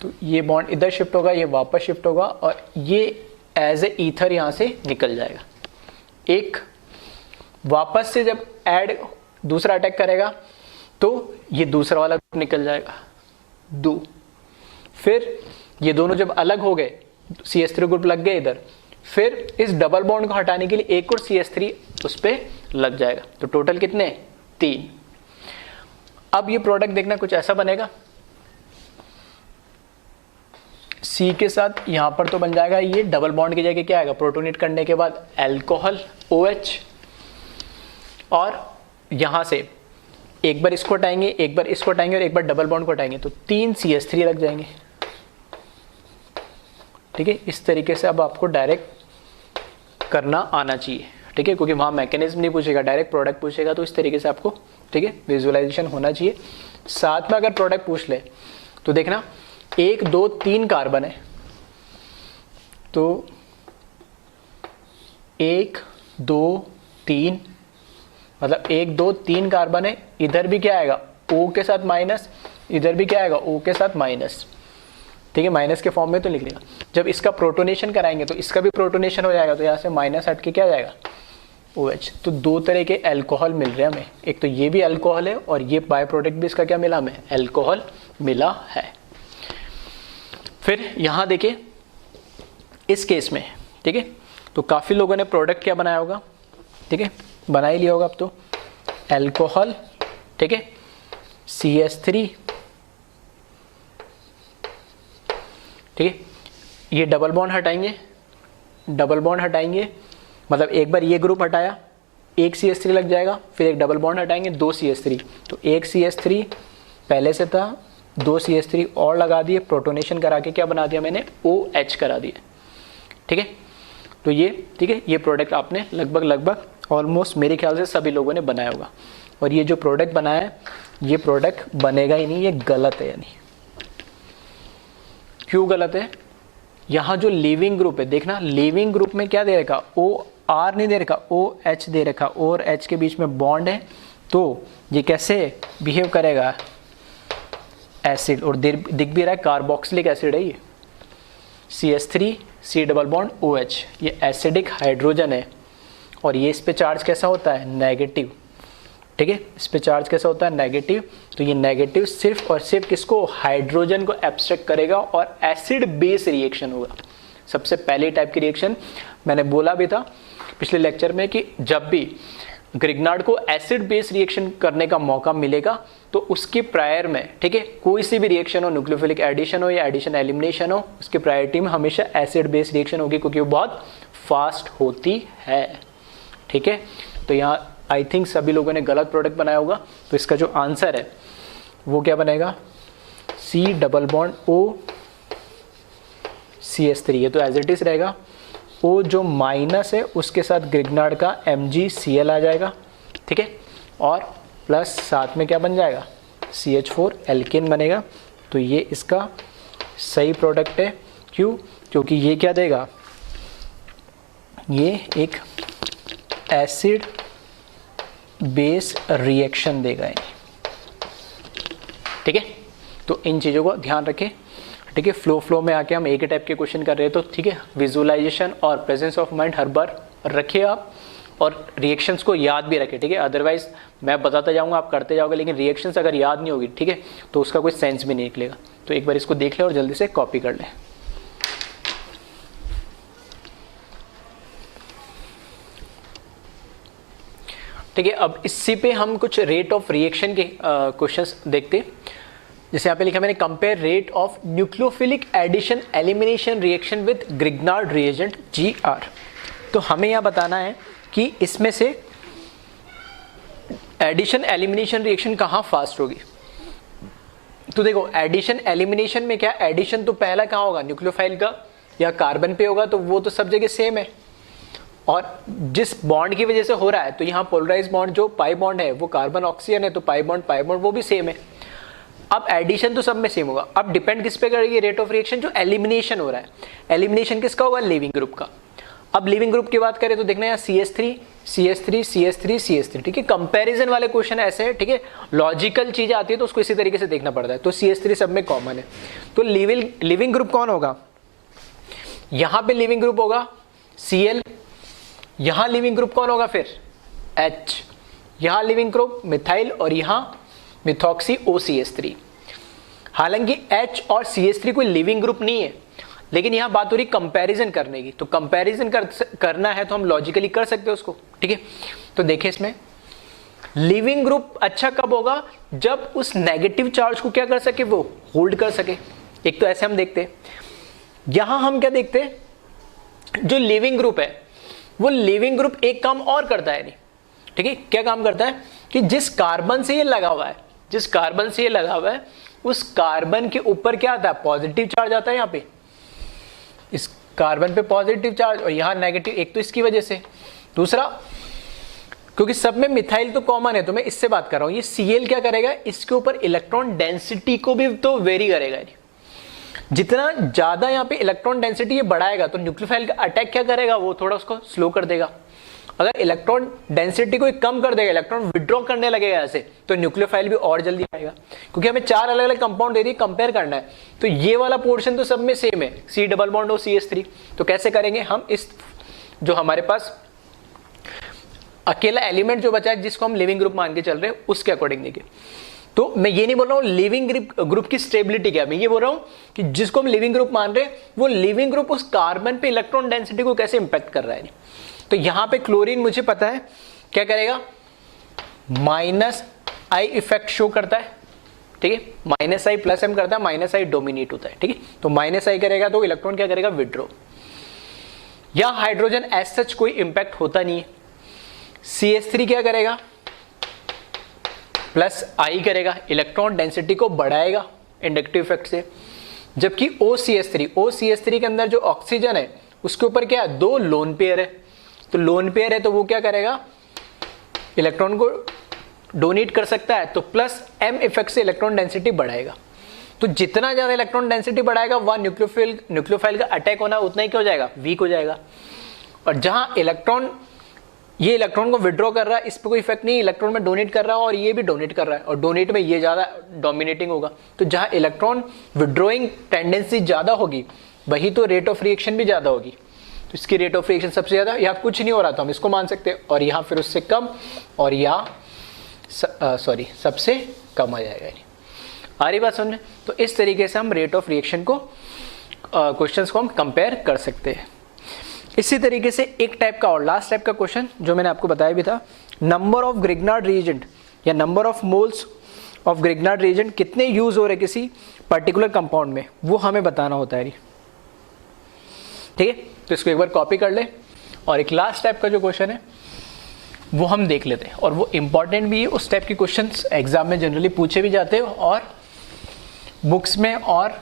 तो ये बॉन्ड इधर शिफ्ट होगा, ये वापस शिफ्ट होगा और ये एज ए ईथर यहां से निकल जाएगा। एक वापस से जब दूसरा अटैक करेगा तो ये दूसरा वाला ग्रुप निकल जाएगा 2। फिर ये दोनों जब अलग हो गए, CH3 ग्रुप लग गए इधर, फिर इस डबल बॉन्ड को हटाने के लिए एक और CH3 उस पर लग जाएगा। तो टोटल कितने, 3। अब ये प्रोडक्ट देखना कुछ ऐसा बनेगा, C के साथ यहां पर तो बन जाएगा, ये डबल बॉन्ड की जगह क्या आएगा, प्रोटोनेट करने के बाद अल्कोहल OH, और यहां से एक बार इसको हटाएंगे, एक बार इसको हटाएंगे और एक बार डबल बॉन्ड को हटाएंगे तो 3 CH3 लग जाएंगे। ठीक है, इस तरीके से अब आपको डायरेक्ट करना आना चाहिए। ठीक है, क्योंकि वहां मैकेनिज्म नहीं पूछेगा, डायरेक्ट प्रोडक्ट पूछेगा, तो इस तरीके से आपको, ठीक है, विजुअलाइजेशन होना चाहिए। साथ में अगर प्रोडक्ट पूछ ले तो देखना 1 2 3 कार्बन है, तो 1 2 3 मतलब 1 2 3 कार्बन है। इधर भी क्या आएगा, O के साथ माइनस, इधर भी क्या आएगा, O के साथ माइनस। ठीक है, माइनस के फॉर्म में तो लिख लेगा। जब इसका प्रोटोनेशन कराएंगे तो इसका भी प्रोटोनेशन हो जाएगा, तो यहाँ से माइनस हट के क्या जाएगा, OH। तो 2 तरह के अल्कोहल मिल रहे हैं हमें, एक तो ये भी अल्कोहल है और ये बाय प्रोडक्ट भी इसका क्या मिला हमें, अल्कोहल मिला है। फिर यहां देखिए इस केस में, ठीक है, तो काफी लोगों ने प्रोडक्ट क्या बनाया होगा, ठीक है, बना ही लिया होगा अब तो, अल्कोहल, ठीक है, CH3, ठीक है, ये डबल बॉन्ड हटाएंगे, डबल बॉन्ड हटाएंगे मतलब एक बार ये ग्रुप हटाया, 1 CH3 लग जाएगा, फिर एक डबल बॉन्ड हटाएंगे 2 CH3, तो 1 CH3 पहले से था, 2 CH3 और लगा दिए, प्रोटोनेशन करा के क्या बना दिया मैंने, OH करा दिया। ठीक है, तो ये, ठीक है, ये प्रोडक्ट आपने लगभग ऑलमोस्ट मेरे ख्याल से सभी लोगों ने बनाया होगा। और ये जो प्रोडक्ट बनाया है, ये प्रोडक्ट बनेगा ही नहीं, ये गलत है। यानी क्यों गलत है, यहाँ जो लीविंग ग्रुप है, देखना लीविंग ग्रुप में क्या दे रखा, OR नहीं दे रखा, OH दे रखा, और H के बीच में बॉन्ड है, तो ये कैसे बिहेव करेगा, एसिड। और दिख भी रहा है कार्बोक्सिलिक एसिड है ये, CH3 C double bond OH, ये एसिडिक हाइड्रोजन है और ये इस पे चार्ज कैसा होता है, नेगेटिव। ठीक है, इस पे चार्ज कैसा होता है, नेगेटिव। तो ये नेगेटिव सिर्फ और सिर्फ किसको, हाइड्रोजन को एब्स्ट्रैक्ट करेगा और एसिड बेस रिएक्शन होगा। सबसे पहली टाइप की रिएक्शन मैंने बोला भी था पिछले लेक्चर में कि जब भी ग्रिग्नार्ड को एसिड बेस रिएक्शन करने का मौका मिलेगा तो उसके प्रायर में, ठीक है, कोई सी भी रिएक्शन हो, न्यूक्लियोफिलिक एडिशन हो या एडिशन एलिमिनेशन हो, उसकी प्रायोरिटी में हमेशा एसिड बेस रिएक्शन होगी क्योंकि वो बहुत फास्ट होती है। ठीक है, तो यहाँ आई थिंक सभी लोगों ने गलत प्रोडक्ट बनाया होगा, तो इसका जो आंसर है वो क्या बनेगा, C double bond O CH3, ये तो एज इट इज रहेगा। O जो माइनस है उसके साथ ग्रिग्नार्ड का MgCl आ जाएगा, ठीक है, और प्लस साथ में क्या बन जाएगा, CH4 एल्केन बनेगा। तो ये इसका सही प्रोडक्ट है। क्यों, क्योंकि ये क्या देगा, ये एक एसिड बेस रिएक्शन देगा, ठीक है। तो इन चीज़ों को ध्यान रखें, ठीक है। फ्लो में आके हम एक ही टाइप के क्वेश्चन कर रहे हैं, तो ठीक है, विजुअलाइजेशन और प्रेजेंस ऑफ माइंड हर बार रखिए आप, और रिएक्शंस को याद भी रखें, ठीक है। अदरवाइज मैं बताता जाऊंगा, आप करते जाओगे, लेकिन रिएक्शंस अगर याद नहीं होगी, ठीक है, तो उसका कोई सेंस भी नहीं निकलेगा। तो एक बार इसको देख लें और जल्दी से कॉपी कर लें। ठीक है, अब इसी पे हम कुछ रेट ऑफ रिएक्शन के क्वेश्चंस देखते हैं। जैसे यहाँ पे लिखा मैंने, compare rate of nucleophilic addition elimination reaction with Grignard reagent GR। तो हमें यहाँ बताना है कि इसमें से एडिशन एलिमिनेशन रिएक्शन कहाँ फास्ट होगी। तो देखो, एडिशन एलिमिनेशन में क्या, एडिशन तो पहला कहाँ होगा, न्यूक्लियोफाइल का या कार्बन पे होगा, तो वो तो सब जगह सेम है। और जिस बॉन्ड की वजह से हो रहा है, तो यहाँ पोलराइज बॉन्ड जो पाई बॉन्ड है वो कार्बन ऑक्सीजन है, तो पाई बॉन्ड वो भी सेम है। अब एडिशन तो सब में सेम होगा। अब डिपेंड किस पे करेगी रेट ऑफ रिएक्शन, जो एलिमिनेशन हो रहा है। एलिमिनेशन किसका होगा, लिविंग ग्रुप का। अब लिविंग ग्रुप की बात करें तो देखना यहाँ CH3 CH3 CH3 CH3, ठीक है। कंपैरिजन वाले क्वेश्चन ऐसे है, ठीक है, लॉजिकल चीज आती है तो उसको इसी तरीके से देखना पड़ता है। तो CH3 सब में कॉमन है। तो लिविंग ग्रुप कौन होगा, यहाँ पे लिविंग ग्रुप होगा Cl, यहाँ लिविंग ग्रुप कौन होगा फिर H, यहाँ लिविंग ग्रुप मिथाइल, और यहाँ मिथॉक्सी OCH3। हालांकि H और CH3 कोई लिविंग ग्रुप नहीं है, लेकिन यहाँ बात हो रही कंपैरिजन करने की। तो कंपैरिजन करना है तो हम लॉजिकली कर सकते हैं उसको, ठीक है। तो देखिए, इसमें लिविंग ग्रुप अच्छा कब होगा, जब उस नेगेटिव चार्ज को क्या कर सके, वो होल्ड कर सके। एक तो ऐसे हम देखते हैं। यहां हम क्या देखते हैं, जो लिविंग ग्रुप है वो लिविंग ग्रुप एक काम और करता है, नहीं, ठीक है। क्या काम करता है कि जिस कार्बन से ये लगा हुआ है, जिस कार्बन से ये लगा हुआ है, उस कार्बन के ऊपर क्या आता है, पॉजिटिव चार्ज आता है। यहाँ पे इस कार्बन पे पॉजिटिव चार्ज और यहाँ नेगेटिव, एक तो इसकी वजह से, दूसरा क्योंकि सब में मिथाइल तो कॉमन है, तो मैं इससे बात कर रहा हूं। ये Cl क्या करेगा, इसके ऊपर इलेक्ट्रॉन डेंसिटी को भी तो वेरी करेगा। जितना ज्यादा यहाँ पे इलेक्ट्रॉन डेंसिटी ये बढ़ाएगा, तो न्यूक्लियोफाइल का अटैक क्या करेगा, वो थोड़ा उसको स्लो कर देगा। अगर इलेक्ट्रॉन डेंसिटी को कम कर देगा, इलेक्ट्रॉन विड्रॉ करने लगेगा ऐसे, तो न्यूक्लियोफाइल भी और जल्दी आएगा। क्योंकि हमें 4 अलग अलग कंपाउंड दे दिए, कंपेयर करना है, तो ये वाला पोर्शन तो सब में सेम है, C डबल बॉन्ड और CH3। तो कैसे करेंगे हम, इस जो हमारे पास अकेला एलिमेंट जो बचा है, जिसको हम लिविंग ग्रुप मान के चल रहे हैं, उसके अकॉर्डिंग देखिए। तो मैं ये नहीं बोल रहा हूँ लिविंग ग्रुप की स्टेबिलिटी क्या है, मैं ये बोल रहा हूँ कि जिसको हम लिविंग ग्रुप मान रहे हैं, वो लिविंग ग्रुप उस कार्बन पे इलेक्ट्रॉन डेंसिटी को कैसे इंपैक्ट कर रहा है। तो यहां पे क्लोरीन मुझे पता है क्या करेगा, -I इफेक्ट शो करता है, ठीक है। -I प्लस M करता है, -I डोमिनेट होता है, ठीक है। तो -I करेगा तो इलेक्ट्रॉन क्या करेगा, विड्रॉ। या हाइड्रोजन एज सच कोई इंपैक्ट होता नहीं है। CH3 क्या करेगा, +I करेगा, इलेक्ट्रॉन डेंसिटी को बढ़ाएगा इंडक्टिव इफेक्ट से। जबकि OCH3 के अंदर जो ऑक्सीजन है उसके ऊपर क्या है, 2 लोन पेयर है। तो लोन पेयर है तो वो क्या करेगा, इलेक्ट्रॉन को डोनेट कर सकता है, तो +M इफेक्ट से इलेक्ट्रॉन डेंसिटी बढ़ाएगा। तो जितना ज्यादा इलेक्ट्रॉन डेंसिटी बढ़ाएगा, वह न्यूक्लियोफाइल का अटैक होना उतना ही क्या हो जाएगा, वीक हो जाएगा। और जहां ये इलेक्ट्रॉन को विड्रॉ कर रहा है, इस पर कोई इफेक्ट नहीं, इलेक्ट्रॉन में डोनेट कर रहा है और ये भी डोनेट कर रहा है, और डोनेट में ये ज्यादा डोमिनेटिंग होगा। तो जहां इलेक्ट्रॉन विड्रॉइंग टेंडेंसी ज्यादा होगी, वही तो रेट ऑफ रिएक्शन भी ज्यादा होगी। तो इसकी रेट ऑफ रिएक्शन सबसे ज्यादा, यहाँ कुछ नहीं हो रहा तो हम इसको मान सकते हैं, और यहाँ फिर उससे कम, और यहाँ सबसे कम आ जाएगा। आ रही बात सुनने। तो इस तरीके से हम रेट ऑफ रिएक्शन को क्वेश्चंस को हम कंपेयर कर सकते हैं। इसी तरीके से एक टाइप का और लास्ट टाइप का क्वेश्चन जो मैंने आपको बताया भी था, नंबर ऑफ ग्रिग्नार्ड रिएजेंट या number of moles of Grignard reagent कितने यूज हो रहे किसी पर्टिकुलर कंपाउंड में, वो हमें बताना होता है, ठीक है। तो इसको एक बार कॉपी कर ले। और एक लास्ट टाइप का जो क्वेश्चन है, वो हम देख लेते हैं, और वो इम्पॉर्टेंट भी है। उस टाइप के क्वेश्चंस एग्जाम में जनरली पूछे भी जाते हैं, और बुक्स में और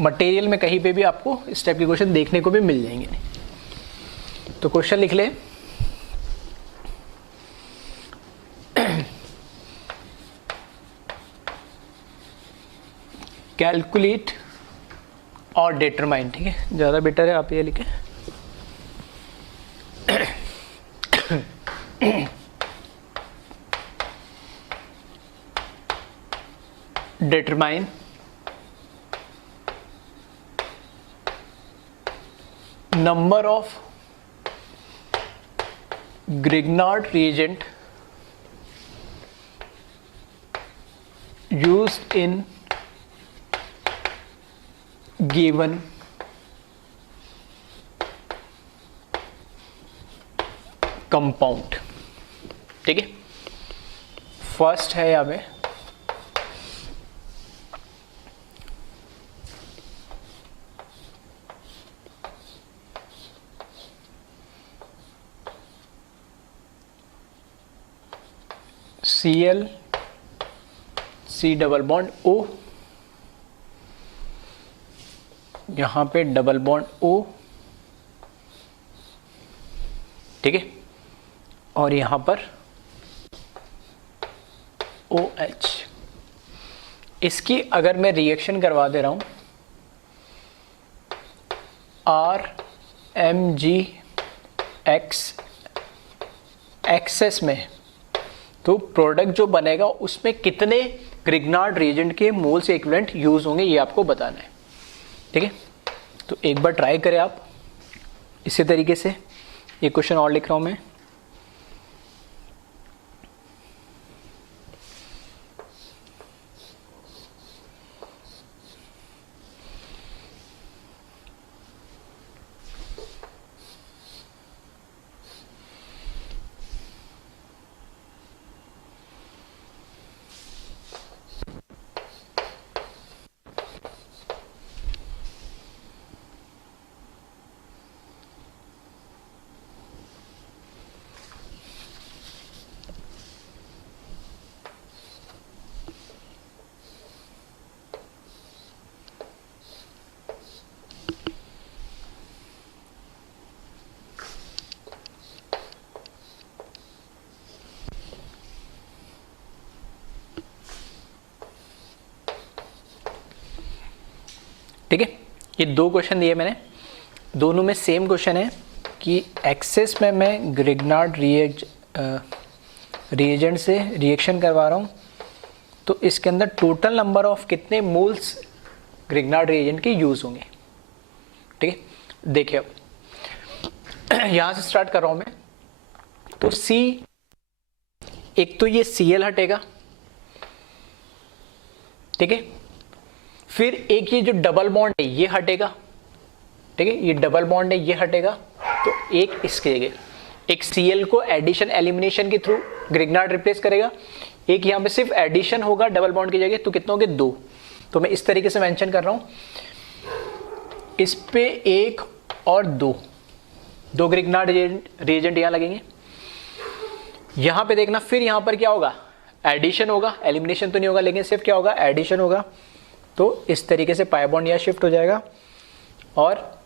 मटेरियल में कहीं पे भी आपको इस टाइप के क्वेश्चन देखने को भी मिल जाएंगे। तो क्वेश्चन लिख ले, कैलकुलेट और डिटरमाइन, ठीक है, ज़्यादा बेटर है आप ये लिखें। Determine number of Grignard reagent used in given compound, ठीक है। फर्स्ट है यहाँ पे Cl C double bond O, यहाँ पे डबल बॉन्ड O, ठीक है, और यहाँ पर OH। इसकी अगर मैं रिएक्शन करवा दे रहा हूँ RMgX एक्सेस में, तो प्रोडक्ट जो बनेगा उसमें कितने ग्रिग्नार्ड रिएजेंट के मोल्स इक्विवेलेंट यूज होंगे ये आपको बताना है, ठीक है। तो एक बार ट्राई करें आप इसी तरीके से। एक क्वेश्चन और लिख रहा हूं मैं, ठीक है। ये दो क्वेश्चन दिए मैंने, दोनों में सेम क्वेश्चन है कि एक्सेस में मैं ग्रिग्नार्ड रिएजेंट से रिएक्शन करवा रहा हूँ, तो इसके अंदर टोटल नंबर ऑफ कितने मोल्स ग्रिग्नार्ड रिएजेंट के यूज होंगे, ठीक है। देखिए अब यहाँ से स्टार्ट कर रहा हूँ मैं, तो C, एक तो ये Cl हटेगा, ठीक है, फिर एक ये जो डबल बॉन्ड है ये हटेगा, ठीक है, ये डबल बॉन्ड है ये हटेगा, तो एक इसके जगह एक Cl को एडिशन एलिमिनेशन के थ्रू ग्रिग्नार्ड रिप्लेस करेगा, एक यहाँ पे सिर्फ एडिशन होगा डबल बॉन्ड की जगह, तो कितने होंगे, दो। तो मैं इस तरीके से मेंशन कर रहा हूँ, इस पे एक और दो ग्रिग्नार्ड रिएजेंट यहाँ लगेंगे। यहाँ पे देखना, फिर यहाँ पर क्या होगा, एडिशन होगा, एलिमिनेशन तो नहीं होगा, लेकिन सिर्फ क्या होगा, एडिशन होगा। तो इस तरीके से पाई बॉन्ड यहाँ शिफ्ट हो जाएगा, और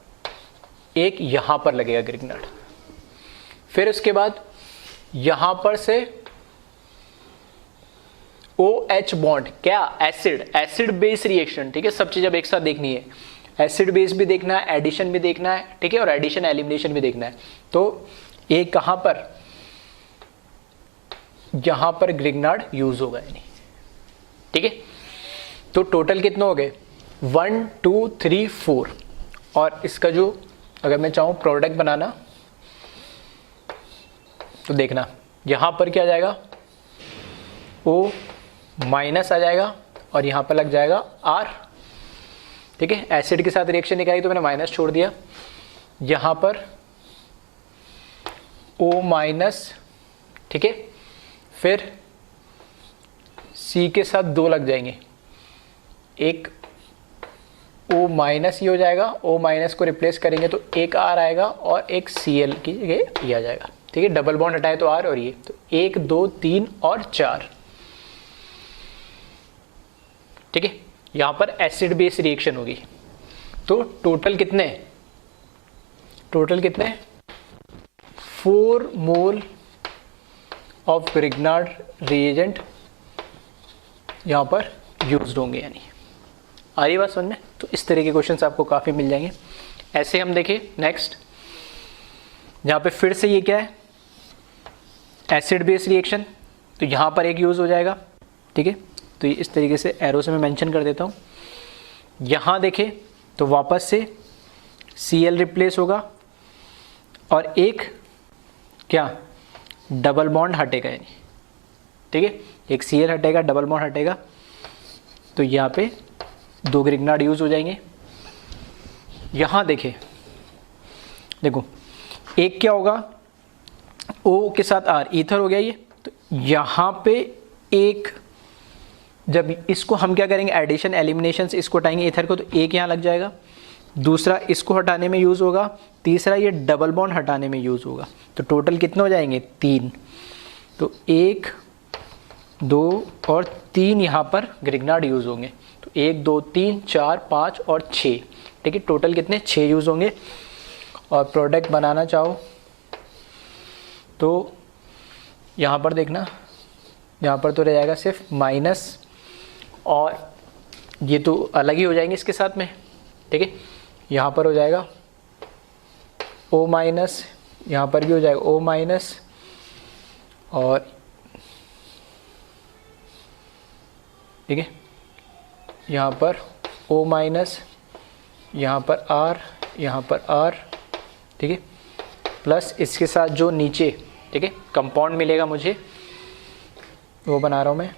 एक यहाँ पर लगेगा ग्रिग्नार्ड। फिर उसके बाद यहाँ पर से OH बॉन्ड, क्या, एसिड बेस रिएक्शन, ठीक है, सब चीज अब एक साथ देखनी है, एसिड बेस भी देखना है, एडिशन भी देखना है, ठीक है, और एडिशन एलिमिनेशन भी देखना है। तो एक कहाँ पर, यहाँ पर ग्रिग्नार्ड यूज होगा यानी, ठीक है। तो टोटल कितने हो गए, 1 2 3 4, और इसका जो अगर मैं चाहूँ प्रोडक्ट बनाना, तो देखना यहाँ पर क्या आ जाएगा, O माइनस आ जाएगा, और यहाँ पर लग जाएगा R, ठीक है। एसिड के साथ रिएक्शन निकाली तो मैंने माइनस छोड़ दिया, यहाँ पर O माइनस, ठीक है, फिर C के साथ दो लग जाएंगे, एक O माइनस ही हो जाएगा, O माइनस को रिप्लेस करेंगे तो एक R आएगा, और एक Cl की जगह ये आ जाएगा, ठीक है, डबल बॉन्ड हटाए तो R और ये, तो 1 2 3 और 4। ठीक है, यहां पर एसिड बेस रिएक्शन होगी। तो टोटल कितने 4 मोल ऑफ ग्रिग्नार्ड रिएजेंट यहां पर यूज्ड होंगे। यानी आ रही बात समझ में? तो इस तरह के क्वेश्चंस आपको काफ़ी मिल जाएंगे। ऐसे हम देखें नेक्स्ट, यहाँ पे फिर से ये क्या है, एसिड बेस रिएक्शन, तो यहाँ पर एक यूज़ हो जाएगा। ठीक है, तो इस तरीके से एरो से मैं मेंशन कर देता हूँ। यहाँ देखें तो वापस से Cl रिप्लेस होगा और एक क्या डबल बॉन्ड हटेगा। यानी ठीक है, एक Cl हटेगा, डबल बॉन्ड हटेगा, तो यहाँ पे 2 ग्रिग्नार्ड यूज हो जाएंगे। यहाँ देखें, देखो एक क्या होगा, O के साथ R ईथर हो गया ये, तो यहाँ पे एक, जब इसको हम क्या करेंगे एडिशन एलिमिनेशन से इसको हटाएंगे ईथर को, तो एक यहाँ लग जाएगा, दूसरा इसको हटाने में यूज़ होगा, तीसरा ये डबल बॉन्ड हटाने में यूज़ होगा। तो टोटल कितने हो जाएंगे 3। तो 1 2 और 3 यहाँ पर ग्रिग्नार्ड यूज़ होंगे। तो 1 2 3 4 5 और 6। ठीक है, टोटल कितने 6 यूज़ होंगे। और प्रोडक्ट बनाना चाहो तो यहाँ पर देखना, यहाँ पर तो रह जाएगा सिर्फ माइनस, और ये तो अलग ही हो जाएंगे इसके साथ में। ठीक है, यहाँ पर हो जाएगा O माइनस, यहाँ पर भी हो जाएगा O माइनस, और ठीक है यहाँ पर O माइनस, यहाँ पर R, यहाँ पर R। ठीक है, प्लस इसके साथ जो नीचे ठीक है कंपाउंड मिलेगा मुझे, वो बना रहा हूँ मैं,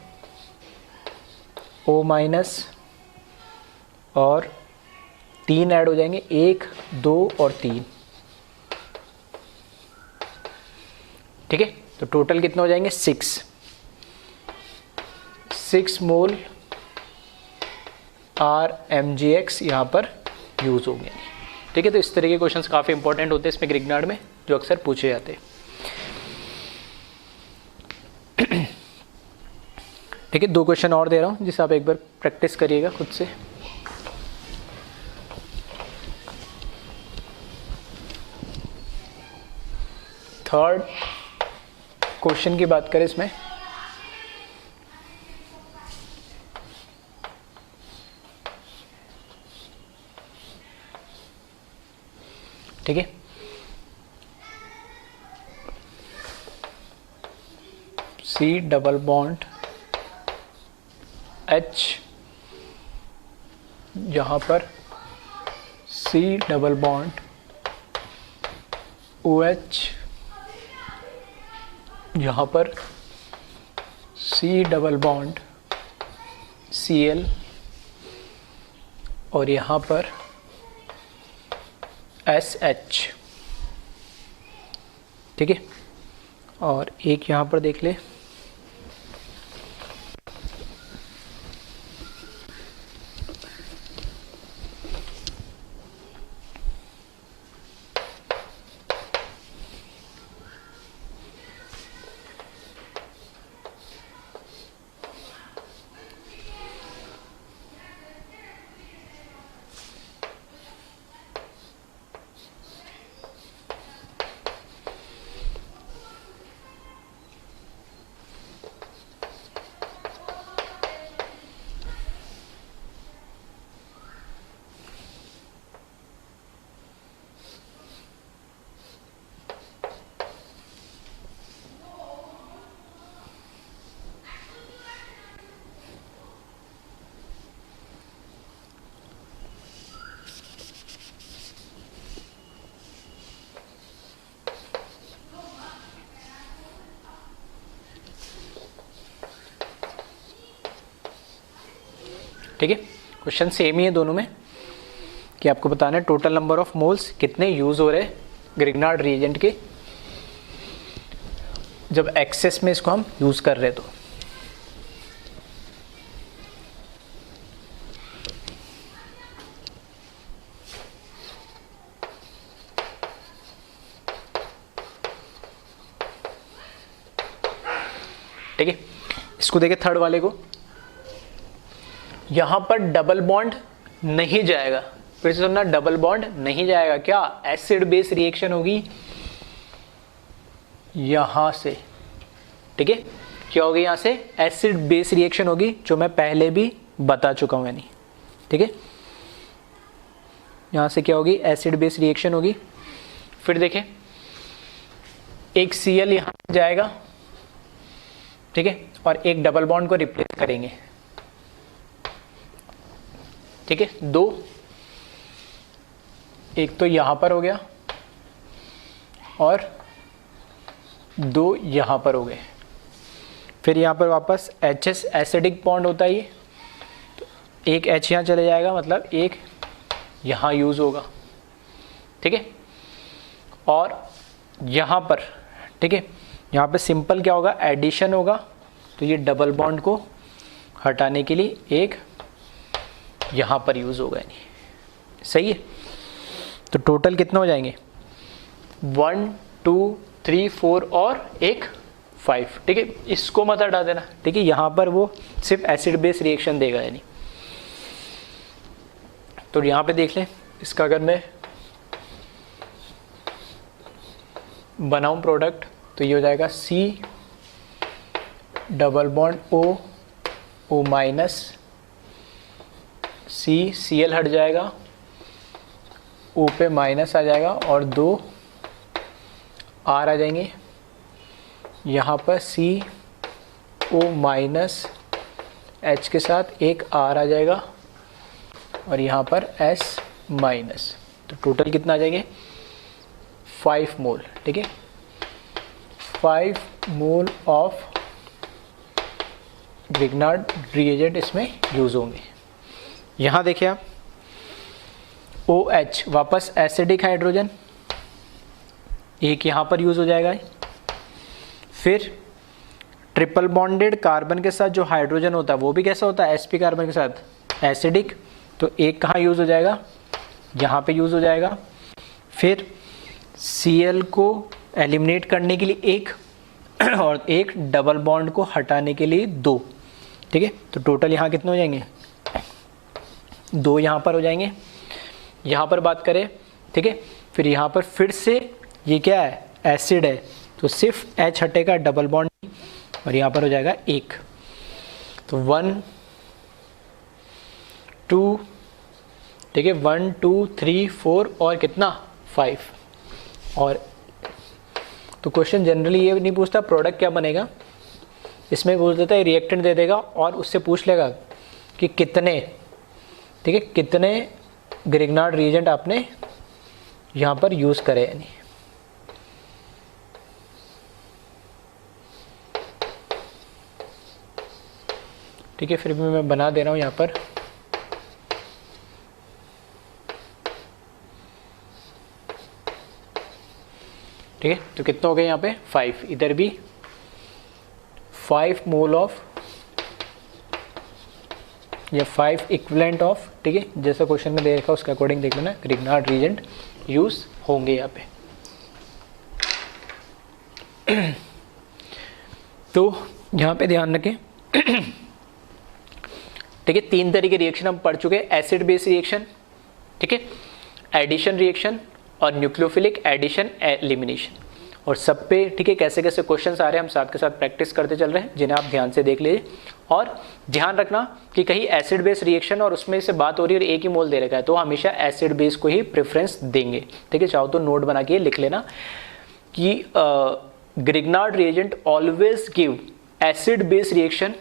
O माइनस और 3 ऐड हो जाएंगे, 1 2 और 3। ठीक है, तो टोटल कितने हो जाएंगे 6 मोल RMgX यहाँ पर यूज़ होंगे। ठीक है, तो इस तरह के क्वेश्चंस काफ़ी इंपॉर्टेंट होते हैं इसमें ग्रिग्नार्ड में, जो अक्सर पूछे जाते हैं। ठीक है, 2 क्वेश्चन और दे रहा हूँ जिसे आप एक बार प्रैक्टिस करिएगा खुद से। थर्ड क्वेश्चन की बात करें इसमें, ठीक है, C डबल बॉन्ड H, यहाँ पर C डबल बॉन्ड OH, यहाँ पर C डबल बॉन्ड Cl, और यहाँ पर SH। ठीक है, और एक यहाँ पर देख ले, ठीक है, क्वेश्चन सेम ही है दोनों में, कि आपको बताना है टोटल नंबर ऑफ मोल्स कितने यूज हो रहे हैं ग्रिग्नार्ड रिएजेंट के, जब एक्सेस में इसको हम यूज कर रहे हैं। तो ठीक है। इसको देखें थर्ड वाले को, यहां पर डबल बॉन्ड नहीं जाएगा, फिर से सुनना, डबल बॉन्ड नहीं जाएगा। क्या? एसिड बेस रिएक्शन होगी यहां से, ठीक है। क्या होगी? यहां से एसिड बेस रिएक्शन होगी, जो मैं पहले भी बता चुका हूं यानी, ठीक है। यहां से क्या होगी? एसिड बेस रिएक्शन होगी। फिर देखें, एक Cl यहां जाएगा, ठीक है, और एक डबल बॉन्ड को रिप्लेस करेंगे, ठीक है। दो, एक तो यहां पर हो गया और दो यहां पर हो गए। फिर यहां पर वापस HS एसिडिक बॉन्ड होता है ये, तो एक H यहां चले जाएगा, मतलब एक यहां यूज होगा, ठीक है। और यहां पर, ठीक है, यहां पे सिंपल क्या होगा? एडिशन होगा, तो ये डबल बॉन्ड को हटाने के लिए एक यहां पर यूज होगा, यानी सही है। तो टोटल कितना हो जाएंगे? 1 2 3 4 और एक 5, ठीक है। इसको मत हटा देना, ठीक है। यहां पर वो सिर्फ एसिड बेस रिएक्शन देगा यानी। तो यहां पे देख लें, इसका अगर मैं बनाऊं प्रोडक्ट, तो ये हो जाएगा C double bond O minus Cl हट जाएगा, O पे माइनस आ जाएगा और 2 R आ जाएंगे। यहाँ पर CO माइनस H के साथ एक R आ जाएगा और यहाँ पर S माइनस। तो टोटल कितना आ जाएंगे? 5 मोल, ठीक है। 5 मोल ऑफ ग्रिग्नार्ड रिएजेंट इसमें यूज होंगे। यहाँ देखिए आप, OH वापस एसिडिक हाइड्रोजन, एक यहाँ पर यूज हो जाएगा। फिर ट्रिपल बॉन्डेड कार्बन के साथ जो हाइड्रोजन होता है वो भी कैसा होता है? sp कार्बन के साथ एसिडिक, तो एक कहाँ यूज हो जाएगा? यहाँ पे यूज हो जाएगा। फिर Cl को एलिमिनेट करने के लिए एक और एक डबल बॉन्ड को हटाने के लिए 2, ठीक है। तो टोटल यहाँ कितने हो जाएंगे? 2 यहाँ पर हो जाएंगे। यहाँ पर बात करें, ठीक है, फिर यहाँ पर फिर से ये क्या है? एसिड है, तो सिर्फ H हटेगा, डबल बॉन्ड, और यहाँ पर हो जाएगा 1। तो 1 2, ठीक है, 1 2 3 4 और कितना? 5। और तो क्वेश्चन जनरली ये नहीं पूछता प्रोडक्ट क्या बनेगा, इसमें पूछ देता है रिएक्टेंट दे देगा और उससे पूछ लेगा कि कितने, ठीक है, कितने ग्रिग्नार्ड रिएजेंट आपने यहाँ पर यूज़ करे यानी। ठीक है, फिर भी मैं बना दे रहा हूँ यहाँ पर। ठीक है, तो कितना हो गया यहाँ पे? 5। इधर भी 5 मोल ऑफ या 5 इक्विवेलेंट ऑफ, ठीक है, जैसा क्वेश्चन में दे रखा उसके अकॉर्डिंग देख लेना, ग्रिग्नार्ड रिएजेंट यूज होंगे यहाँ पे। तो यहाँ पे ध्यान रखें, ठीक है, 3 तरह के रिएक्शन हम पढ़ चुके हैं, एसिड बेस रिएक्शन, ठीक है, एडिशन रिएक्शन और न्यूक्लियोफिलिक एडिशन एलिमिनेशन। और सब पे, ठीक है, कैसे कैसे क्वेश्चंस आ रहे हैं हम साथ के साथ प्रैक्टिस करते चल रहे हैं, जिन्हें आप ध्यान से देख लीजिए। और ध्यान रखना कि कहीं एसिड बेस रिएक्शन और उसमें से बात हो रही है और एक ही मोल दे रखा है, तो हमेशा एसिड बेस को ही प्रेफरेंस देंगे। ठीक है, चाहो तो नोट बना के लिख लेना कि Grignard reagent always give acid base reaction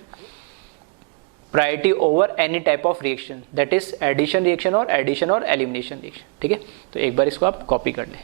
priority over any type of reaction, that is addition reaction और एलिमिनेशन रिएक्शन। ठीक है, तो एक बार इसको आप कॉपी कर लें।